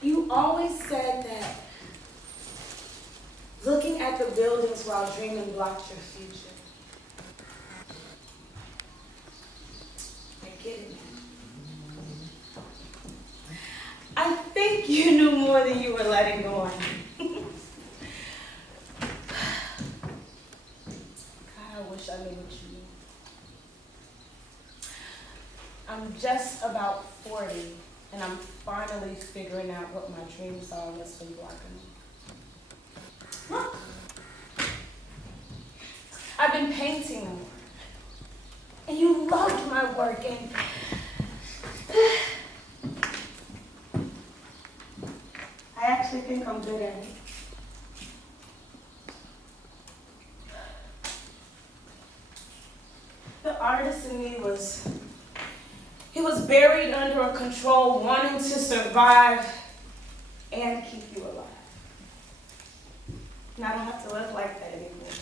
you. You always said that looking at the buildings while dreaming blocks your future. I get it now. I think think you knew more than you were letting on. I wish I knew what you knew. I'm just about 40, and I'm finally figuring out what my dreams are and what's been blocking them. Look, I've been painting more, and you loved my work, and I actually think I'm good at it. The artist in me was buried under a control, wanting to survive and keep you alive. And I don't have to live like that anymore.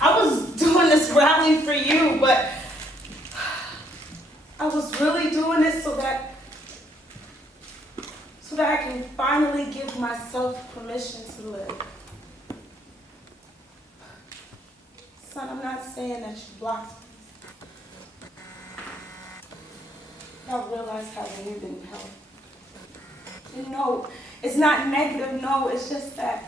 I was doing this rally for you, but I was really doing it so that I can finally give myself permission to live. Son, I'm not saying that you blocked me. I realize how you didn't help. No, it's not negative, no, it's just that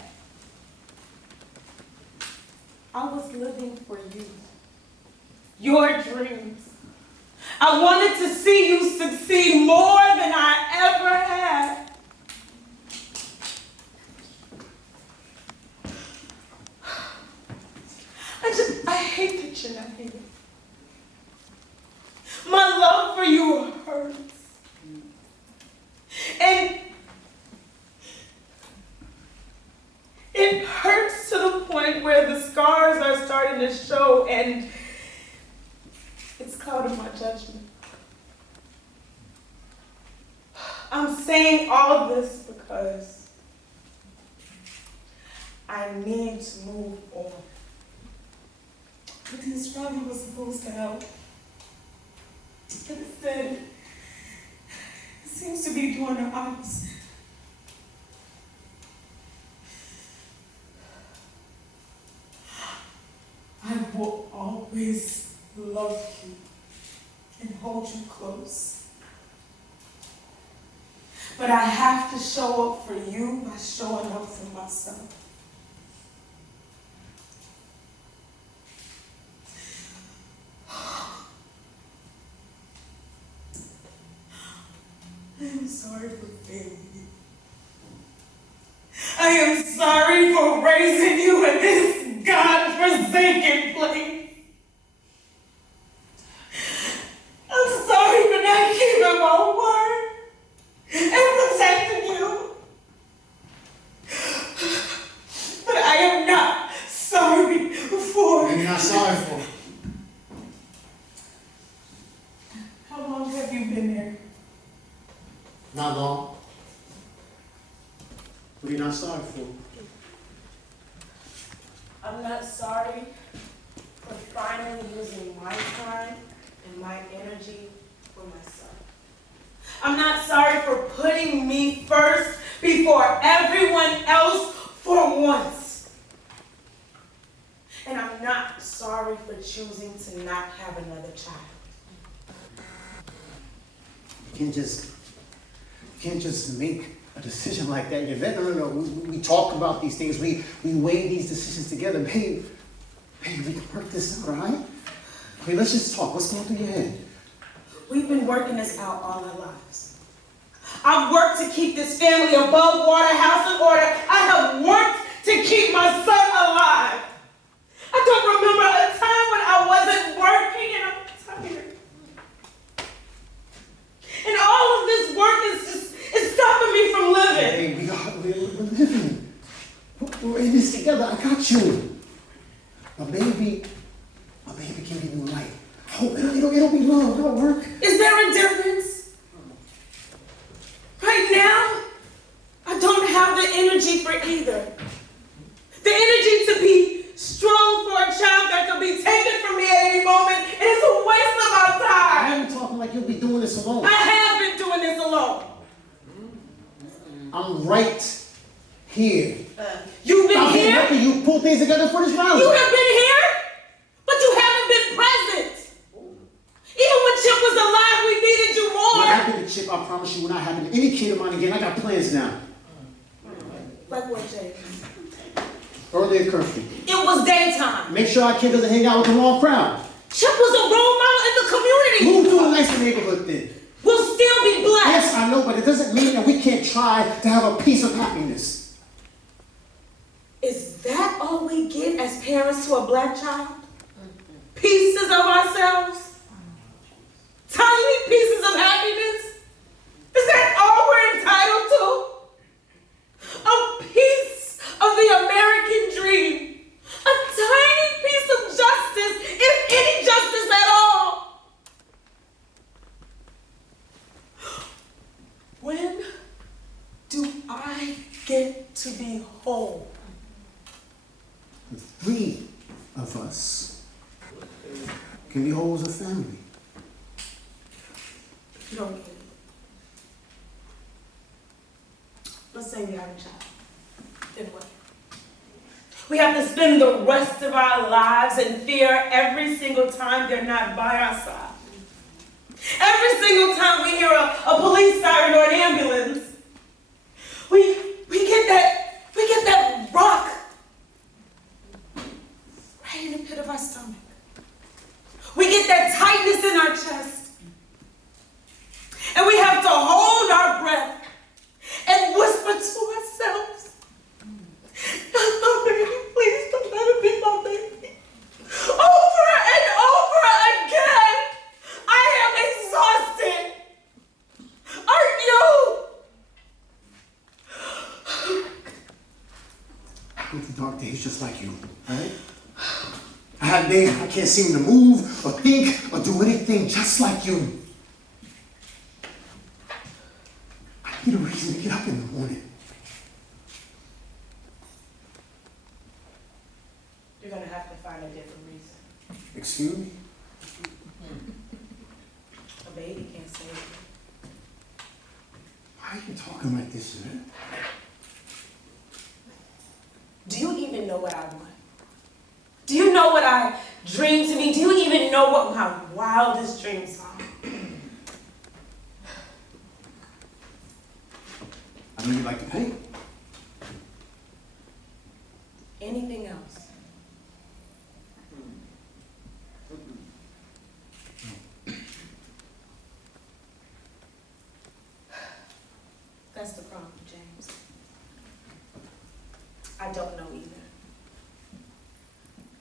I was living for you. Your dreams. I wanted to see you succeed more than I ever had. I hate that you're not here. My love for you hurts. And it hurts to the point where the scars are starting to show, and it's clouding my judgment. I'm saying all of this because I need to move on. But this rally was supposed to help. But instead, it seems to be doing the opposite. I will always love you and hold you close. But I have to show up for you by showing up for myself. I am sorry for failing you. I am sorry for raising you in this God-forsaken place. I'm sorry for not keeping my word and protecting you. But I am not sorry for... You're not sorry for it. How long have you been there? Not long. What are you not sorry for? I'm not sorry for finally using my time and my energy for myself. I'm not sorry for putting me first before everyone else for once. And I'm not sorry for choosing to not have another child. You can't just make a decision like that. Yvette, no. We talk about these things. We weigh these decisions together. Babe, we can work this out, all right? Okay, let's just talk. What's going through your head? We've been working this out all our lives. I've worked to keep this family above water, house in order. I have worked to keep my son alive. I don't remember a time when I wasn't working and I'm tired. And all of this work is stopping me from living. Hey, we're living. We're in this together. I got you. A baby can give you light. I hope it'll be love, it'll work. Is there a difference? Right now, I don't have the energy for either. The energy to be strong for a child that could be taken from me at any moment, and it's a waste of my time. I am talking like you'll be doing this alone. I have been doing this alone. I'm right here. You've been here? Helping you pull things together for this rally. You have been here, but you haven't been present. Even when Chip was alive, we needed you more. What happened to relationship, I promise you, will not happen to any kid of mine again. I got plans now. Like what, James? Earlier curfew. It was daytime. Make sure our kid doesn't hang out with the wrong crowd. Chip was a role model in the community. Move to a nicer neighborhood then. We'll still be blessed. Yes, I know, but it doesn't mean that we can't try to have a piece of happiness. Is that all we get as parents to a black child? Pieces of ourselves? Tiny pieces of happiness? Is that all we're entitled to? A piece of the American dream. A tiny piece of justice, if any justice at all. When do I get to be whole? The three of us can be whole as a family. You don't get it. Let's say we have a child. Then what? We have to spend the rest of our lives in fear every single time they're not by our side. Every single time we hear a police siren or an ambulance, we get that rock right in the pit of our stomach. We get that tightness in our chest. And we have to hold our breath and whisper to ourselves, "My baby, please don't let it be my baby." Over and over again, I am exhausted. Aren't you? I go through dark days just like you, right? I have days when I can't seem to move or think or do anything just like you. I need a reason to get up in the morning. You're gonna have to find a different reason. Excuse me? A baby can't save you. Why are you talking like this, sir? Do you even know what I want? Do you know what I dream to be? Do you even know what my wildest dreams are? I know you like to paint. Anything else? That's the problem, James. I don't know either.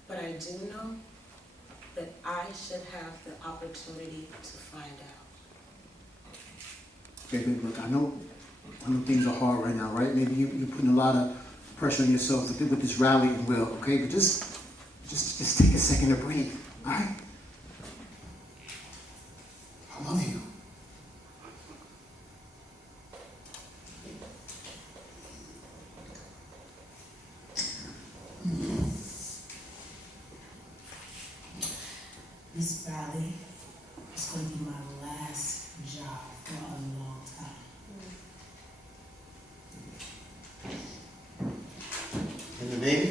But I do know that I should have the opportunity to find out. Okay, babe, look, I know things are hard right now, right? Maybe you're putting a lot of pressure on yourself with this rally and will, okay? But just take a second to breathe, all right? I love you. This rally is going to be my last job for a long time. And the baby?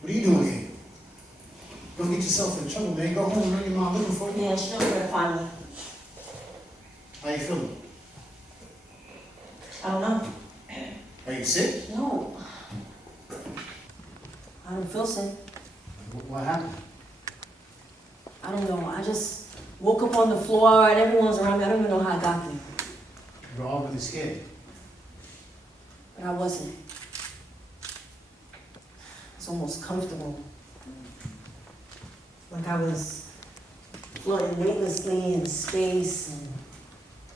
What are you doing here? Don't get yourself in trouble, man. Go home and run your mom looking for you. Yeah, she'll hear finally. How you feeling? I don't know. Are you sick? No. I don't feel sick. What happened? I don't know. I just woke up on the floor and everyone's around me. I don't even know how I got there. You're all really scared. But I wasn't. It's almost comfortable. Like I was floating weightlessly in space and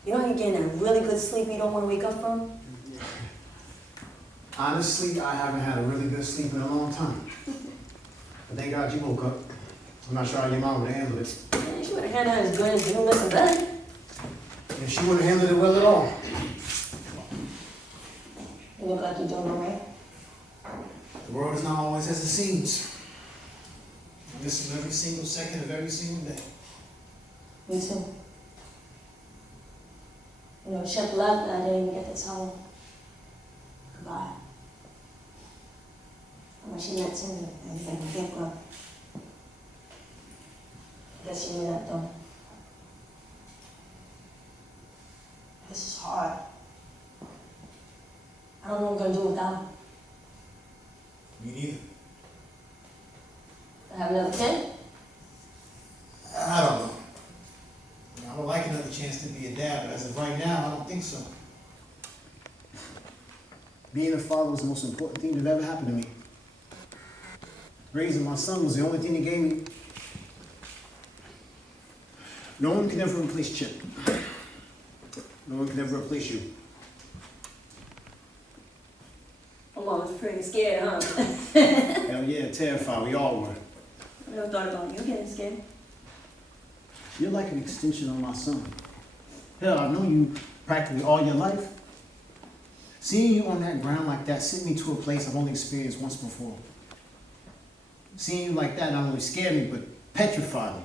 You know you're getting that really good sleep you don't want to wake up from? Honestly, I haven't had a really good sleep in a long time. But thank God you woke up. I'm not sure how your mom would handle it. Man, she would have handled it as good as you missing bed. And she wouldn't handle it well at all. You look like you're doing all right. The world is not always as it seems. I miss him every single second of every single day. Me too. You know, Chip left and I didn't even get to tell him goodbye. How much he meant to me. I think, well, I guess you knew that though. This is hard. I don't know what we're gonna do without him. Me neither. I have another kid? I don't know. I would like another chance to be a dad, but as of right now, I don't think so. Being a father was the most important thing that ever happened to me. Raising my son was the only thing they gave me. No one can ever replace Chip. No one can ever replace you. My mom was pretty scared, huh? Hell yeah, terrified. We all were. I never thought about you getting scared. You're like an extension of my son. Hell, I've known you practically all your life. Seeing you on that ground like that sent me to a place I've only experienced once before. Seeing you like that not only scared me, but petrified me.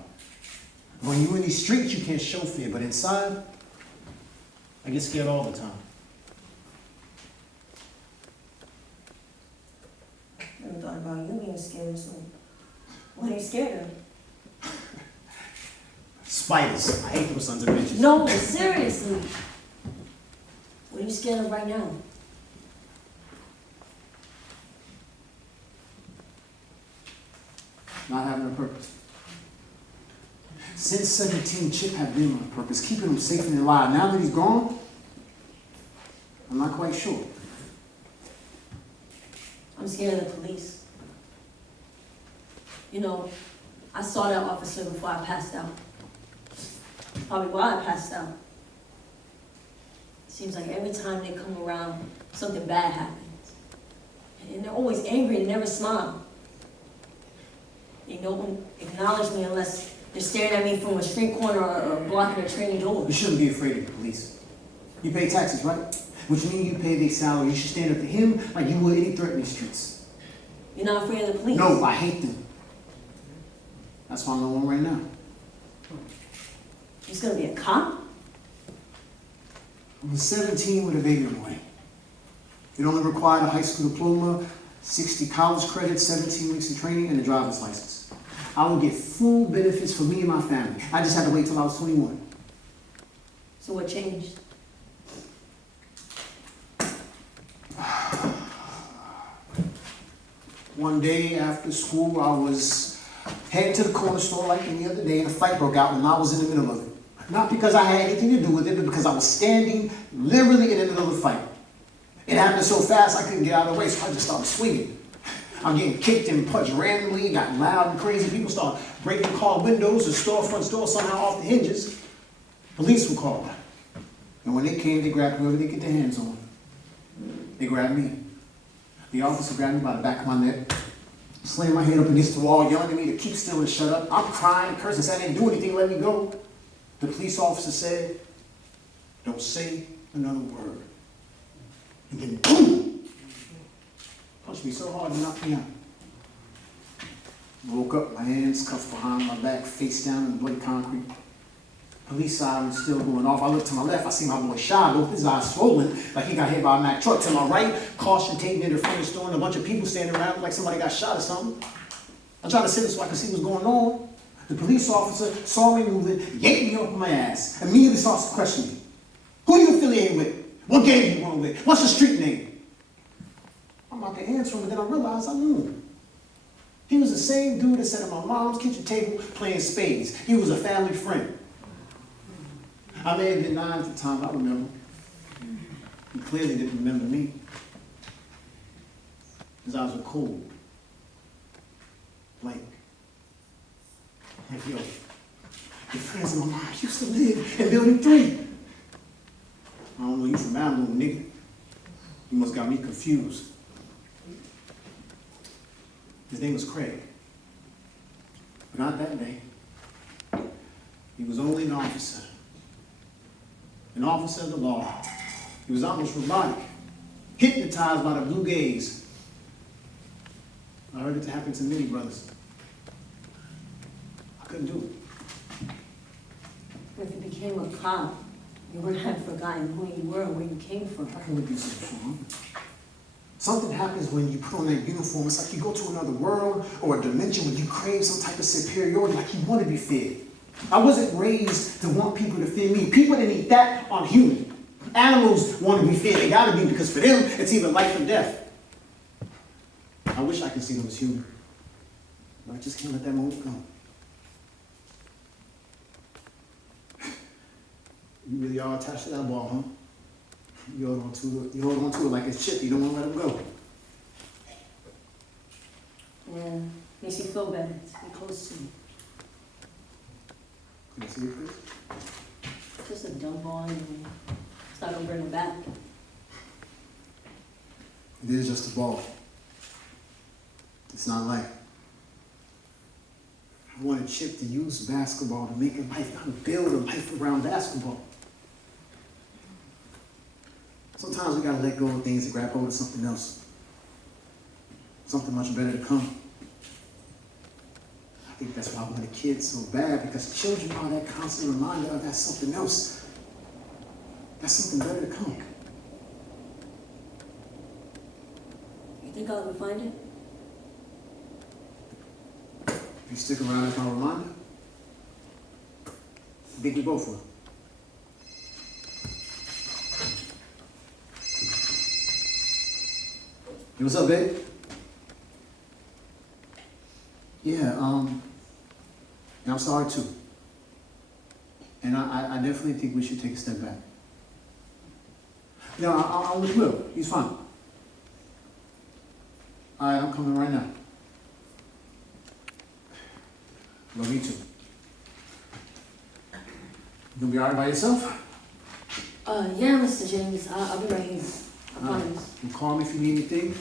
When you're in these streets, you can't show fear, but inside, I get scared all the time. Never thought about you being scared, so what are you scared of? Spiders. I hate those sons of bitches. No, seriously. What are you scared of right now? Not having a purpose. Since 17, Chip had been my purpose, keeping him safe and alive. Now that he's gone, I'm not quite sure. I'm scared of the police. You know, I saw that officer before I passed out. Probably why I passed out. Seems like every time they come around, something bad happens. And they're always angry and never smile. They don't acknowledge me unless they're staring at me from a street corner or blocking a trainee door. You shouldn't be afraid of the police. You pay taxes, right? Which means you pay their salary. You should stand up to him like you would any threat in these streets. You're not afraid of the police? No, I hate them. That's why I'm on one right now. He's gonna be a cop? I was 17 with a baby on the way. It only required a high school diploma, 60 college credits, 17 weeks of training, and a driver's license. I would get full benefits for me and my family. I just had to wait till I was 21. So what changed? One day after school, I was heading to the corner store like any other day, and a fight broke out, and I was in the middle of it. Not because I had anything to do with it, but because I was standing literally in the middle of the fight. It happened so fast I couldn't get out of the way, so I just started swinging. I'm getting kicked and punched randomly. It got loud and crazy. People started breaking car windows. The storefront door somehow off the hinges. Police were called. And when they came, they grabbed whoever they get their hands on. They grabbed me. The officer grabbed me by the back of my neck, slammed my head up against the wall, yelling at me to keep still and shut up. I'm crying and cursing, said I didn't do anything, let me go. The police officer said, "Don't say another word." And then boom! Punched me so hard he knocked me out. I woke up, my hands cuffed behind my back, face down in the bloody concrete. Police siren still going off. I look to my left, I see my boy Shy, both his eyes swollen, like he got hit by a Mack truck. To my right, caution tape near the front of the store, and a bunch of people standing around like somebody got shot or something. I tried to sit up so I could see what's going on. The police officer saw me moving, yanked me off my ass, immediately starts questioning me. Who you affiliated with? What gang you went with? What's your street name? I'm about to answer him, but then I realized I knew him. He was the same dude that sat at my mom's kitchen table playing spades. He was a family friend. I may have been 9 at the time, I remember. He clearly didn't remember me. His eyes were cold. Like, yo, your friends and my mom used to live in building 3. I don't know you from Malibu, nigga. You must got me confused. His name was Craig. But not that day. He was only an officer. An officer of the law. He was almost robotic. Hypnotized by the blue gaze. I heard it happen to many brothers. I couldn't do it. If you became a cop, you wouldn't have forgotten who you were and where you came from. How can we be so sure? Something happens when you put on that uniform. It's like you go to another world or a dimension when you crave some type of superiority, like you want to be fed. I wasn't raised to want people to feed me. People that need that aren't human. Animals want to be fed. They gotta be, because for them, it's either life or death. I wish I could see them as human. But I just can't let that moment go. You really are attached to that ball, huh? You hold on to it like it's chip. You don't want to let him go. Yeah, makes you feel better to be close to you. Can I see it, please? Just a dumb ball anyway. It's not gonna bring him back. It is just a ball. It's not life. I wanted Chip to use basketball to make a life, not build a life around basketball. Sometimes we gotta let go of things and grab hold of something else. Something much better to come. I think that's why I wanted kids so bad, because children are that constant reminder of that something else. That's something better to come. You think I'll ever find it? You stick around as my reminder? I think we both will. Hey, what's up, babe? Yeah, I'm sorry too. And I definitely think we should take a step back. No, I'm with Will. He's fine. All right, I'm coming right now. Love you too. You gonna be all right by yourself? Yeah, Mr. James. I'll be right here. I All right. promise. You call me if you need anything.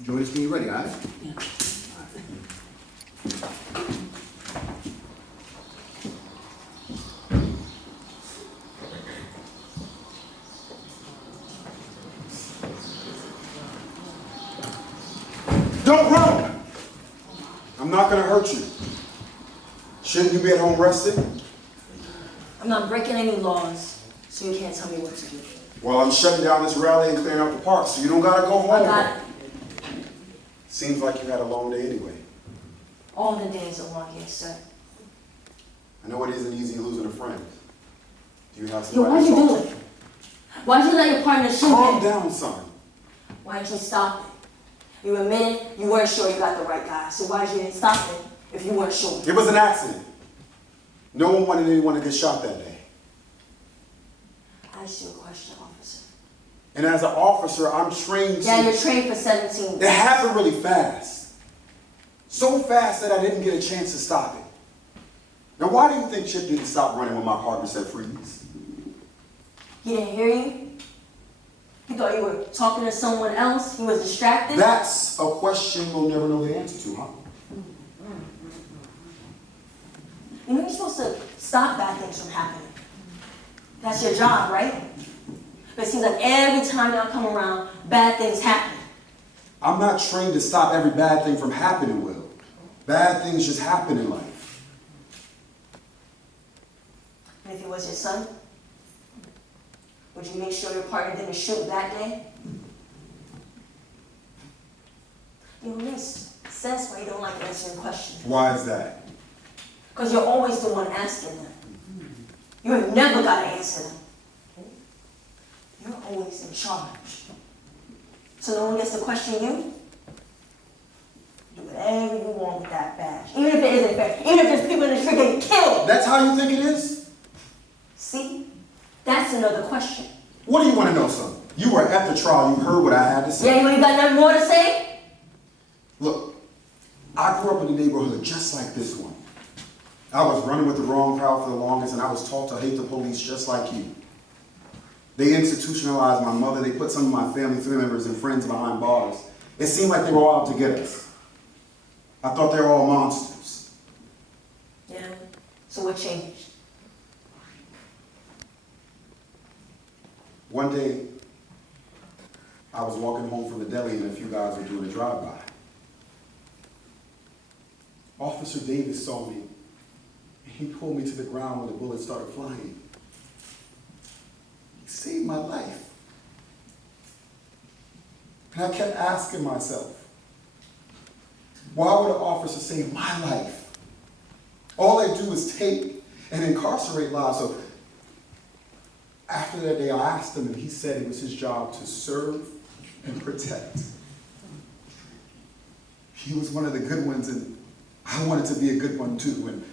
Enjoy this when you're ready, all right? Yeah. Don't run! I'm not gonna hurt you. Shouldn't you be at home resting? I'm not breaking any laws, so you can't tell me what to do. Well, I'm shutting down this rally and clearing up the park, so you don't gotta go home. I got it. Seems like you had a long day anyway. All the days are long here, sir. I know it isn't easy losing a friend. Do you have Yo, somebody why'd you to do talk it? to? Why'd you let your partner shoot Calm him? down, son. Why'd you stop it? You admitted you weren't sure you got the right guy, so why'd you didn't stop it if you weren't sure? It was an accident. No one wanted anyone to get shot that day. I asked you a question, officer. And as an officer, I'm trained to... Yeah, you're trained for 17 It years. happened really fast. So fast that I didn't get a chance to stop it. Now, why do you think Chip didn't stop running when my partner said freeze? He didn't hear you? He thought you were talking to someone else? He was distracted? That's a question we'll never know the answer to, huh? You know you're supposed to stop bad things from happening. That's your job, right? But it seems like every time y'all come around, bad things happen. I'm not trained to stop every bad thing from happening, Will. Bad things just happen in life. And if he was your son, would you make sure your partner didn't shoot that day? You know, this sense why you don't like answering questions. Why is that? Because you're always the one asking them. You have never got to answer them. You're always in charge. So no one gets to question you? Do whatever you want with that badge. Even if it isn't fair. Even if there's people in the street getting killed. That's how you think it is? See? That's another question. What do you want to know, son? You were at the trial. You heard what I had to say. Yeah, you ain't got nothing more to say? Look, I grew up in a neighborhood just like this one. I was running with the wrong crowd for the longest, and I was taught to hate the police just like you. They institutionalized my mother. They put some of my family members and friends behind bars. It seemed like they were all out to get us. I thought they were all monsters. Yeah, so what changed? One day, I was walking home from the deli and a few guys were doing a drive-by. Officer Davis saw me, and he pulled me to the ground when the bullets started flying. He saved my life. And I kept asking myself, why would an officer save my life? All they do is take and incarcerate lives. So after that day, I asked him, and he said it was his job to serve and protect. He was one of the good ones, and I wanted to be a good one too. And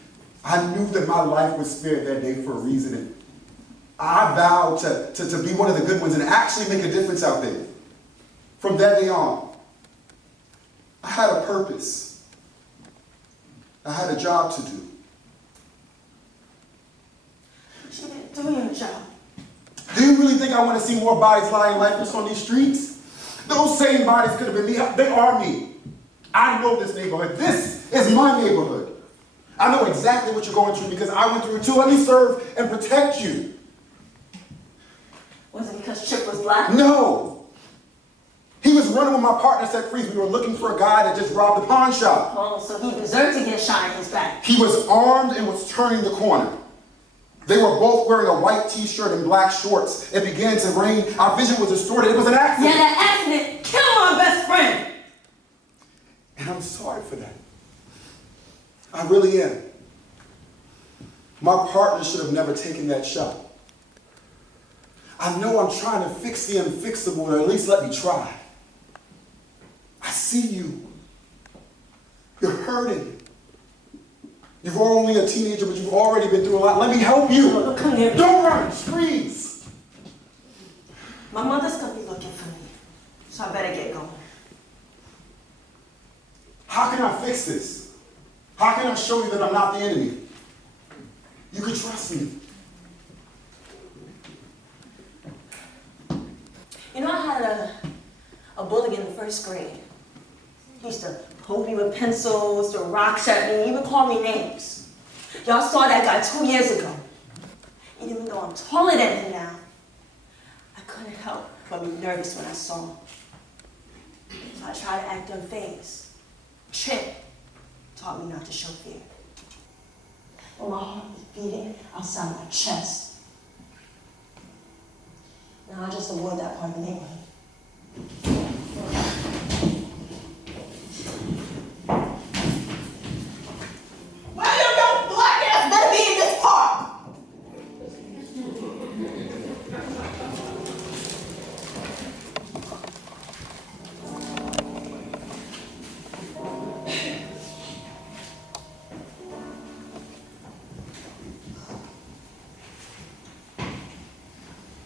I knew that my life was spared that day for a reason. And I vowed to be one of the good ones and actually make a difference out there. From that day on, I had a purpose. I had a job to do. She didn't do your job. Do you really think I want to see more bodies lying lifeless on these streets? Those same bodies could have been me. They are me. I know this neighborhood. This is my neighborhood. I know exactly what you're going through because I went through it too. Let me serve and protect you. Was it because Chip was black? No. He was running with my partner, Seth Freeze. We were looking for a guy that just robbed a pawn shop. Oh, so he deserved to get shot in his back. He was armed and was turning the corner. They were both wearing a white t-shirt and black shorts. It began to rain. Our vision was distorted. It was an accident. Yeah, that accident killed my best friend. And I'm sorry for that. I really am. My partner should have never taken that shot. I know I'm trying to fix the unfixable, or at least let me try. I see you. You're hurting. You're only a teenager, but you've already been through a lot. Let me help you. No, come here. Don't run, please. My mother's gonna be looking for me, so I better get going. How can I fix this? How can I show you that I'm not the enemy? You can trust me. You know, I had a bully in the first grade. He used to poke me with pencils, throw rocks at me, even call me names. Y'all saw that guy 2 years ago. And even though I'm taller than him now, I couldn't help but be nervous when I saw him. So I tried to act unfazed. Chip taught me not to show fear. When my heart was beating outside my chest. Now I just avoid that part of the neighborhood. Why your black ass better be in this park?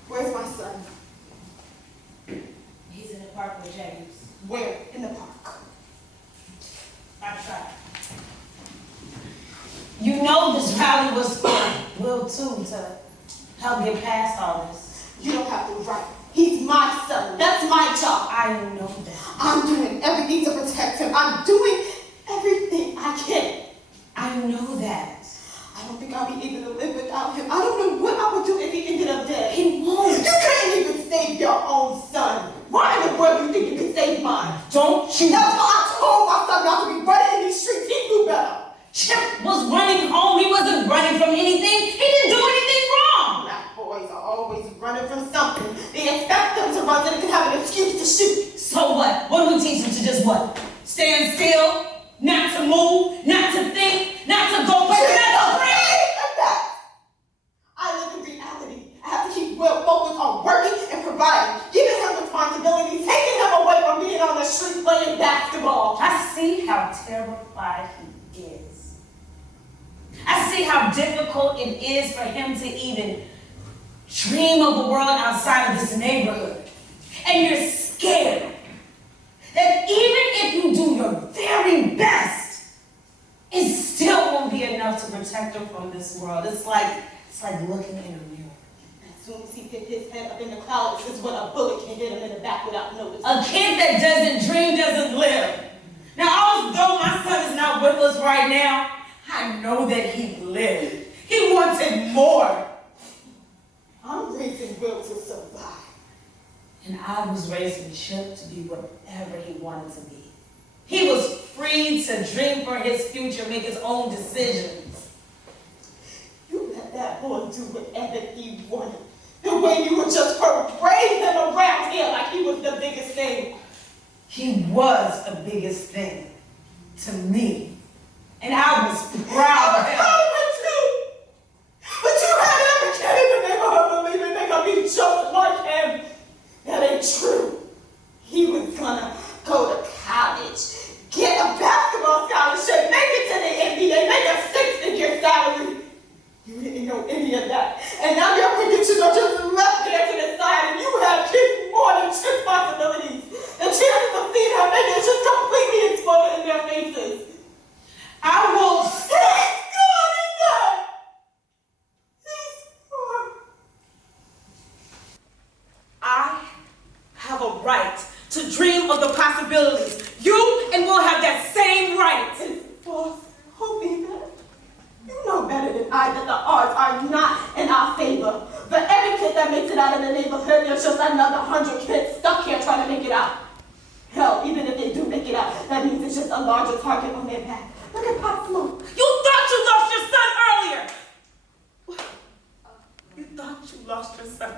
Where's my son? He's in the park with James. Where? In the park. I tried. You know this rally was for Will too, to help get past all this. You don't have to write. He's my son. That's my job. I know that. I'm doing everything to protect him. I'm doing everything I can. I know that. I don't think I'll be able to live without him. I don't know what I would do if he ended up dead. He won't. You couldn't even save your own son. Why in the world do you think you can save mine? Don't you? That's why I told my son not to be running in these streets. He knew better. Chip was running home. He wasn't running from anything. He didn't do anything wrong. Black boys are always running from something. They expect them to run so they can have an excuse to shoot. So what? What do we teach him to just what? Stand still? Not to move? Not to think? Not to go where you're not afraid? I live in reality. I have to keep Will focused on working and providing, giving him responsibilities, taking him away from being on the street playing basketball. I see how terrified he is. I see how difficult it is for him to even dream of a world outside of this neighborhood. And you're scared that even if you do your very best, it still won't be enough to protect him from this world. It's like looking in a mirror. As soon as he get his head up in when a bullet can hit him in the back without notice. A kid that doesn't dream doesn't live. Now, although my son is not with us right now, I know that he lived. He wanted more. I'm raising Will to survive. And I was raising Chip to be whatever he wanted to be. He was free to dream for his future, make his own decisions. You let that boy do whatever he wanted. The way you would just parade him around here like he was the biggest thing. He was the biggest thing to me. And I was proud of him. But you had every kid in the neighborhood believing they're gonna be just like him. That ain't true. He was gonna go to college, get a basketball scholarship, make it to the NBA, make a six-figure salary. You didn't know any of that. And now your predictions are just left there to the side and you have kids more than responsibilities. The chances of seeing her make it just completely exploded in their faces. I will say, I have a right to dream of the possibilities. You and Will have that same right. Boss, hoping that you know better than I that the odds are not in our favor. For every kid that makes it out of the neighborhood, there's just another 100 kids stuck here trying to make it out. Hell, even if they do make it out, that means it's just a larger target on their back. Look at Pop Smoke. You thought you lost your son earlier. You thought you lost your son.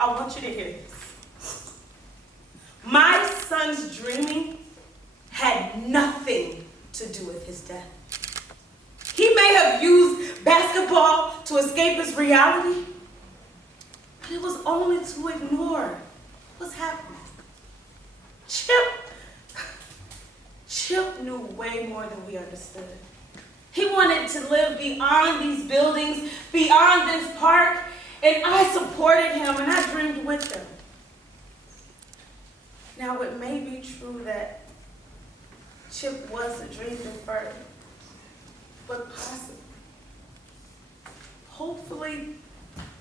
I want you to hear this. My son's dreaming had nothing to do with his death. He may have used basketball to escape his reality, but it was only to ignore what's happening. Chip knew way more than we understood. He wanted to live beyond these buildings, beyond this park, and I supported him and I dreamed with him. Now, it may be true that Chip was a dream deferred, but possibly,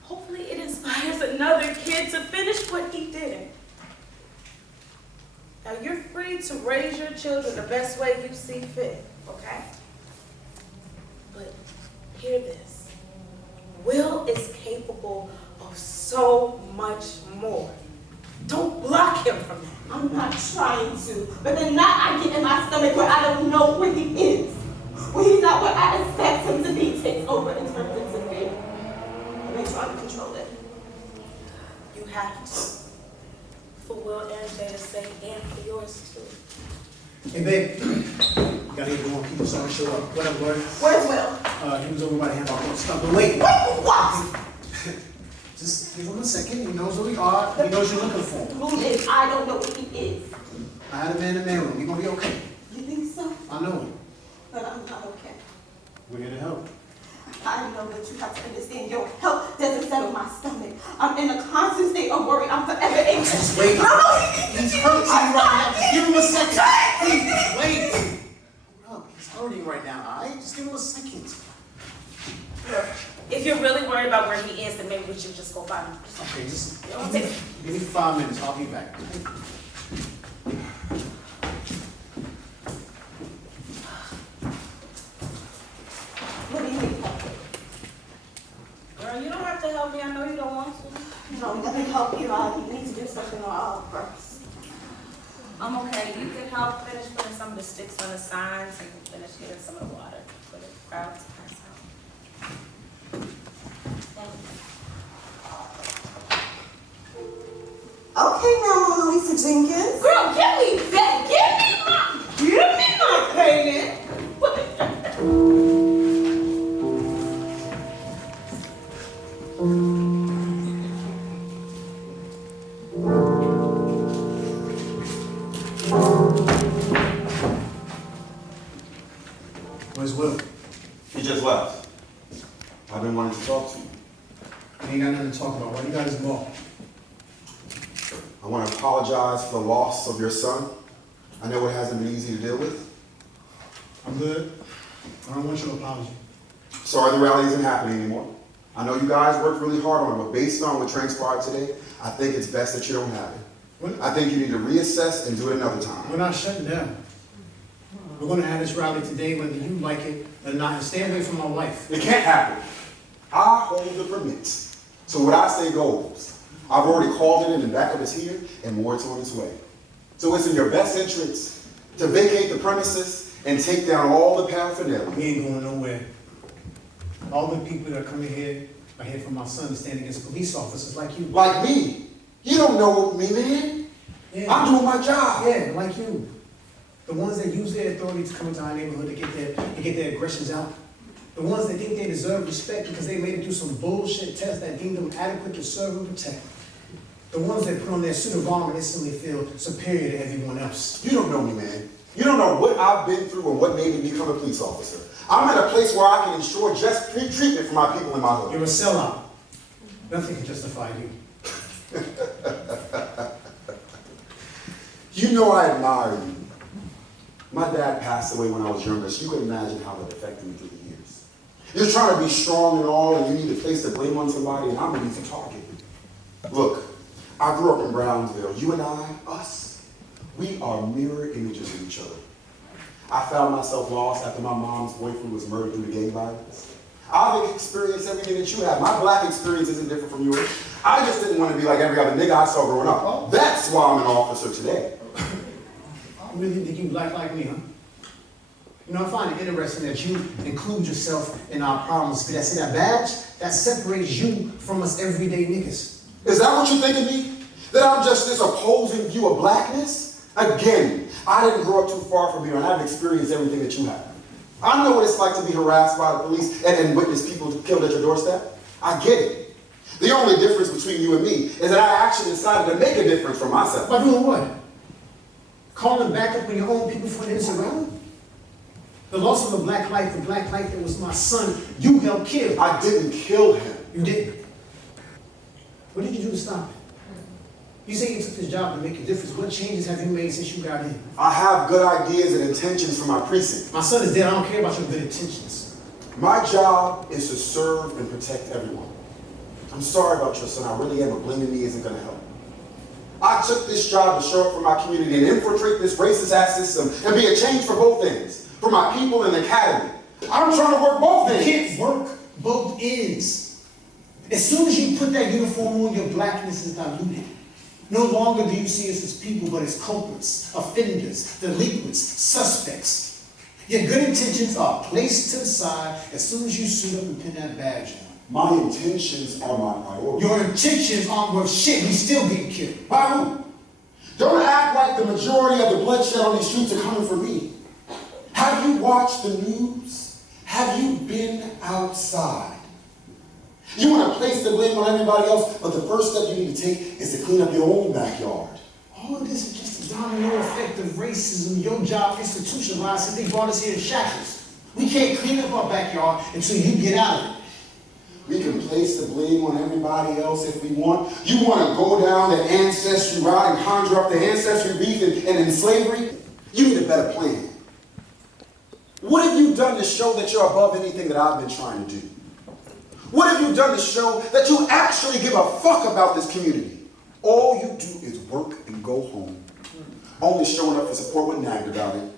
hopefully it inspires another kid to finish what he did. Now, you're free to raise your children the best way you see fit, okay? But hear this. Will is capable of so much more. Don't block him from that. I'm not trying to, but the knot I get in my stomach where I don't know where he is. When he's not where I expect him to be takes over and turns into fear. I'm trying to control it. You have to. For Will and Jada's sake and for yours too. Hey, babe. You gotta get going. People starting to show up. What up, Lord? Where's Will? He was over by the handball. Stop. But wait. What? Just give him a second. He knows where we are. He knows you're looking for him. Who is? I don't know what he is. I had a man with him. We're gonna be okay. You think so? I know. But I'm not okay. We're here to help. I know that you have to understand your health doesn't settle my stomach. I'm in a constant state of worry. I'm forever anxious. Just wait. He's hurting right now. Just give him a second. Please, wait. Hold up. He's hurting right now, all right? Just give him a second. If you're really worried about where he is, then maybe we should just go find him. Okay, just give me 5 minutes. I'll be back. What do you need help with? Girl, you don't have to help me. I know you don't want to. No, nothing help you out. You need to do something all first. I'm okay. You can help finish putting some of the sticks on the signs and finish getting some of the water for the crowd to pass out. Okay, now, Mona Lisa Jenkins. Girl, give me that. Give me my baby. Where's Will? He just left. I've been wanting to talk to you. He ain't got nothing to talk about, right? You got his ball. I want to apologize for the loss of your son. I know it hasn't been easy to deal with. I'm good. I don't want your apology. Sorry the rally isn't happening anymore. I know you guys worked really hard on it, but based on what transpired today, I think it's best that you don't have it. I think you need to reassess and do it another time. We're not shutting down. We're going to have this rally today, whether you like it or not, and stay away from my wife. It can't happen. I hold the permits. So what I say goes. I've already called it in, and backup is here, and more is on its way. So it's in your best interest to vacate the premises and take down all the paraphernalia. We ain't going nowhere. All the people that come in here are here for my son to stand against police officers like you. Like me? You don't know me, man. Yeah. I'm doing my job. Yeah, like you. The ones that use their authority to come into our neighborhood to get their aggressions out. The ones that think they deserve respect because they made it through some bullshit test that deemed them adequate to serve and protect. The ones that put on their suit of armor and instantly feel superior to everyone else. You don't know me, man. You don't know what I've been through and what made me become a police officer. I'm at a place where I can ensure just treatment for my people in my hood. You're a sellout. Nothing can justify you. You know I admire you. My dad passed away when I was younger, so you can imagine how that affected me through the years. You're trying to be strong and all, and you need to place the blame on somebody, and I'm an easy target. Look, I grew up in Brownsville. You and I, us, we are mirror images of each other. I found myself lost after my mom's boyfriend was murdered due to gang violence. I've experienced everything that you have. My black experience isn't different from yours. I just didn't want to be like every other nigga I saw growing up. That's why I'm an officer today. You really think you black like me, huh? You know, I find it interesting that you include yourself in our problems. But see that badge? That separates you from us everyday niggas. Is that what you think of me? That I'm just this opposing view of blackness? Again, I didn't grow up too far from here, and I haven't experienced everything that you have. I know what it's like to be harassed by the police and witness people killed at your doorstep. I get it. The only difference between you and me is that I actually decided to make a difference for myself. By doing what? Calling back up on your own people for innocent rally? The loss of the black life that was my son, you helped kill. I didn't kill him. You did. What did you do to stop it? You say you took this job to make a difference. What changes have you made since you got in? I have good ideas and intentions for my precinct. My son is dead. I don't care about your good intentions. My job is to serve and protect everyone. I'm sorry about your son. I really am, but blaming me isn't going to help. I took this job to show up for my community and infiltrate this racist-ass system and be a change for both things, for my people and the academy. I'm trying to work both things. You can't work both ends. As soon as you put that uniform on, your blackness is diluted. No longer do you see us as people, but as culprits, offenders, delinquents, suspects. Your good intentions are placed to the side as soon as you suit up and pin that badge on. My intentions are my priority. Your intentions aren't worth shit. He's still being killed. By who? Don't act like the majority of the bloodshed on these streets are coming from me. Have you watched the news? Have you been outside? You want to place the blame on everybody else, but the first step you need to take is to clean up your own backyard. All of this is just a domino effect of racism. Your job institutionalized since they brought us here in shackles. We can't clean up our backyard until you get out of it. We can place the blame on everybody else if we want. You want to go down the ancestry route and conjure up the ancestry beef and in slavery? You need a better plan. What have you done to show that you're above anything that I've been trying to do? What have you done to show that you actually give a fuck about this community? All you do is work and go home. Only showing up for support when nagged about it.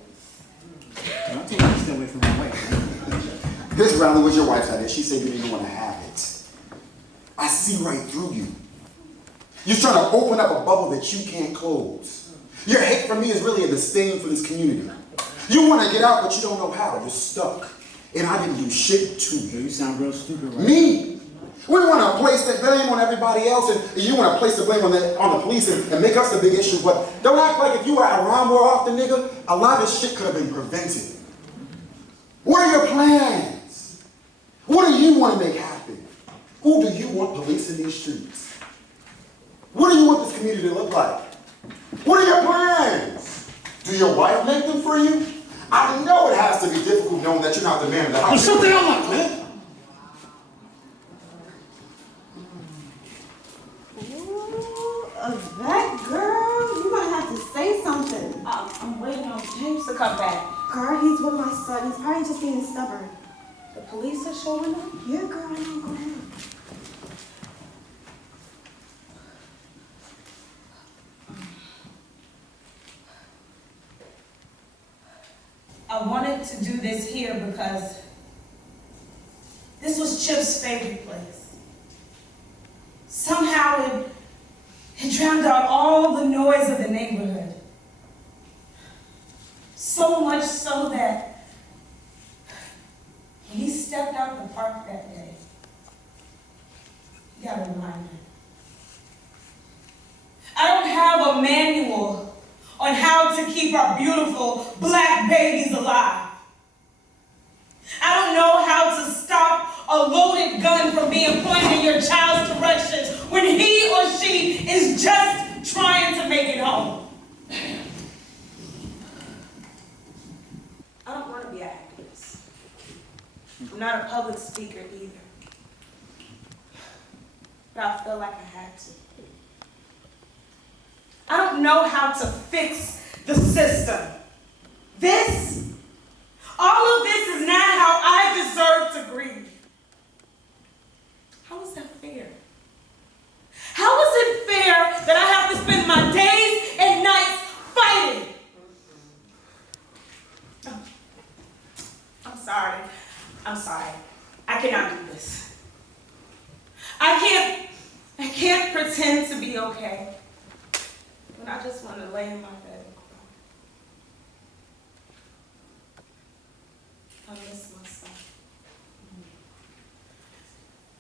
I told you to stay away from my wife, man. This rally was your wife's idea. She said you didn't want to have it. I see right through you. You're trying to open up a bubble that you can't close. Your hate for me is really a disdain for this community. You want to get out, but you don't know how. You're stuck. And I didn't do shit to you. You sound real stupid right Me? We want to place the blame on everybody else, and you want to place the blame on the police and make us the big issue, but don't act like if you were around more often, nigga, a lot of this shit could have been prevented. What are your plans? What do you want to make happen? Who do you want policing these streets? What do you want this community to look like? What are your plans? Do your wife make them for you? I know it has to be difficult knowing that you're not the man of the house. Shut the hell up, man. That girl, you're gonna have to say something. I'm waiting on James to come back. Girl, he's with my son. He's probably just being stubborn. The police are showing up? Yeah, girl, go ahead. I wanted to do this here because this was Chip's favorite place. Somehow it drowned out all the noise of the neighborhood. So much so that when he stepped out the park that day, he got a reminder. I don't have a manual on how to keep our beautiful black babies alive. I don't know how to stop a loaded gun from being pointed in your child's direction when he or she is just trying to make it home. I don't want to be an activist. I'm not a public speaker either. But I feel like I had to. I don't know how to fix the system. All of this is not how I deserve to grieve. How is that fair? How is it fair that I have to spend my days and nights fighting? I'm sorry. I cannot do this. I can't pretend to be okay when I just want to lay in my bed and cry. I miss myself.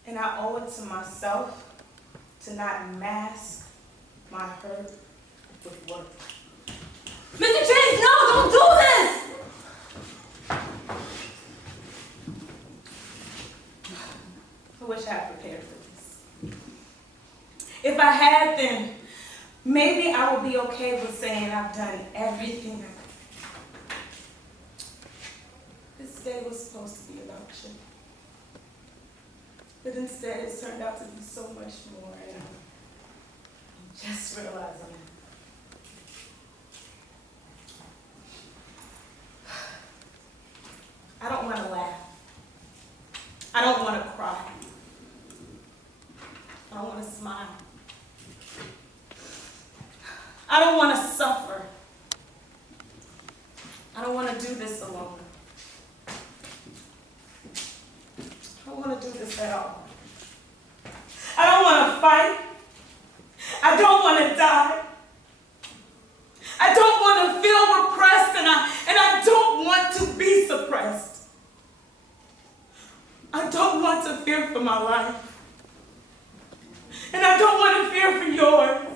And I owe it to myself to not mask my hurt with work. Mr. James, no, don't do this! I wish I had prepared for this. If I had, then maybe I would be okay with saying I've done everything I could. This day was supposed to be about you. But instead, it's turned out to be so much more, and I'm just realizing it. I don't want to laugh. I don't want to cry. I don't want to smile. I don't want to suffer. I don't want to do this alone. I don't want to do this at all. I don't want to fight. I don't want to die. I don't want to feel repressed, and I don't want to be suppressed. I don't want to fear for my life. And I don't want to fear for yours.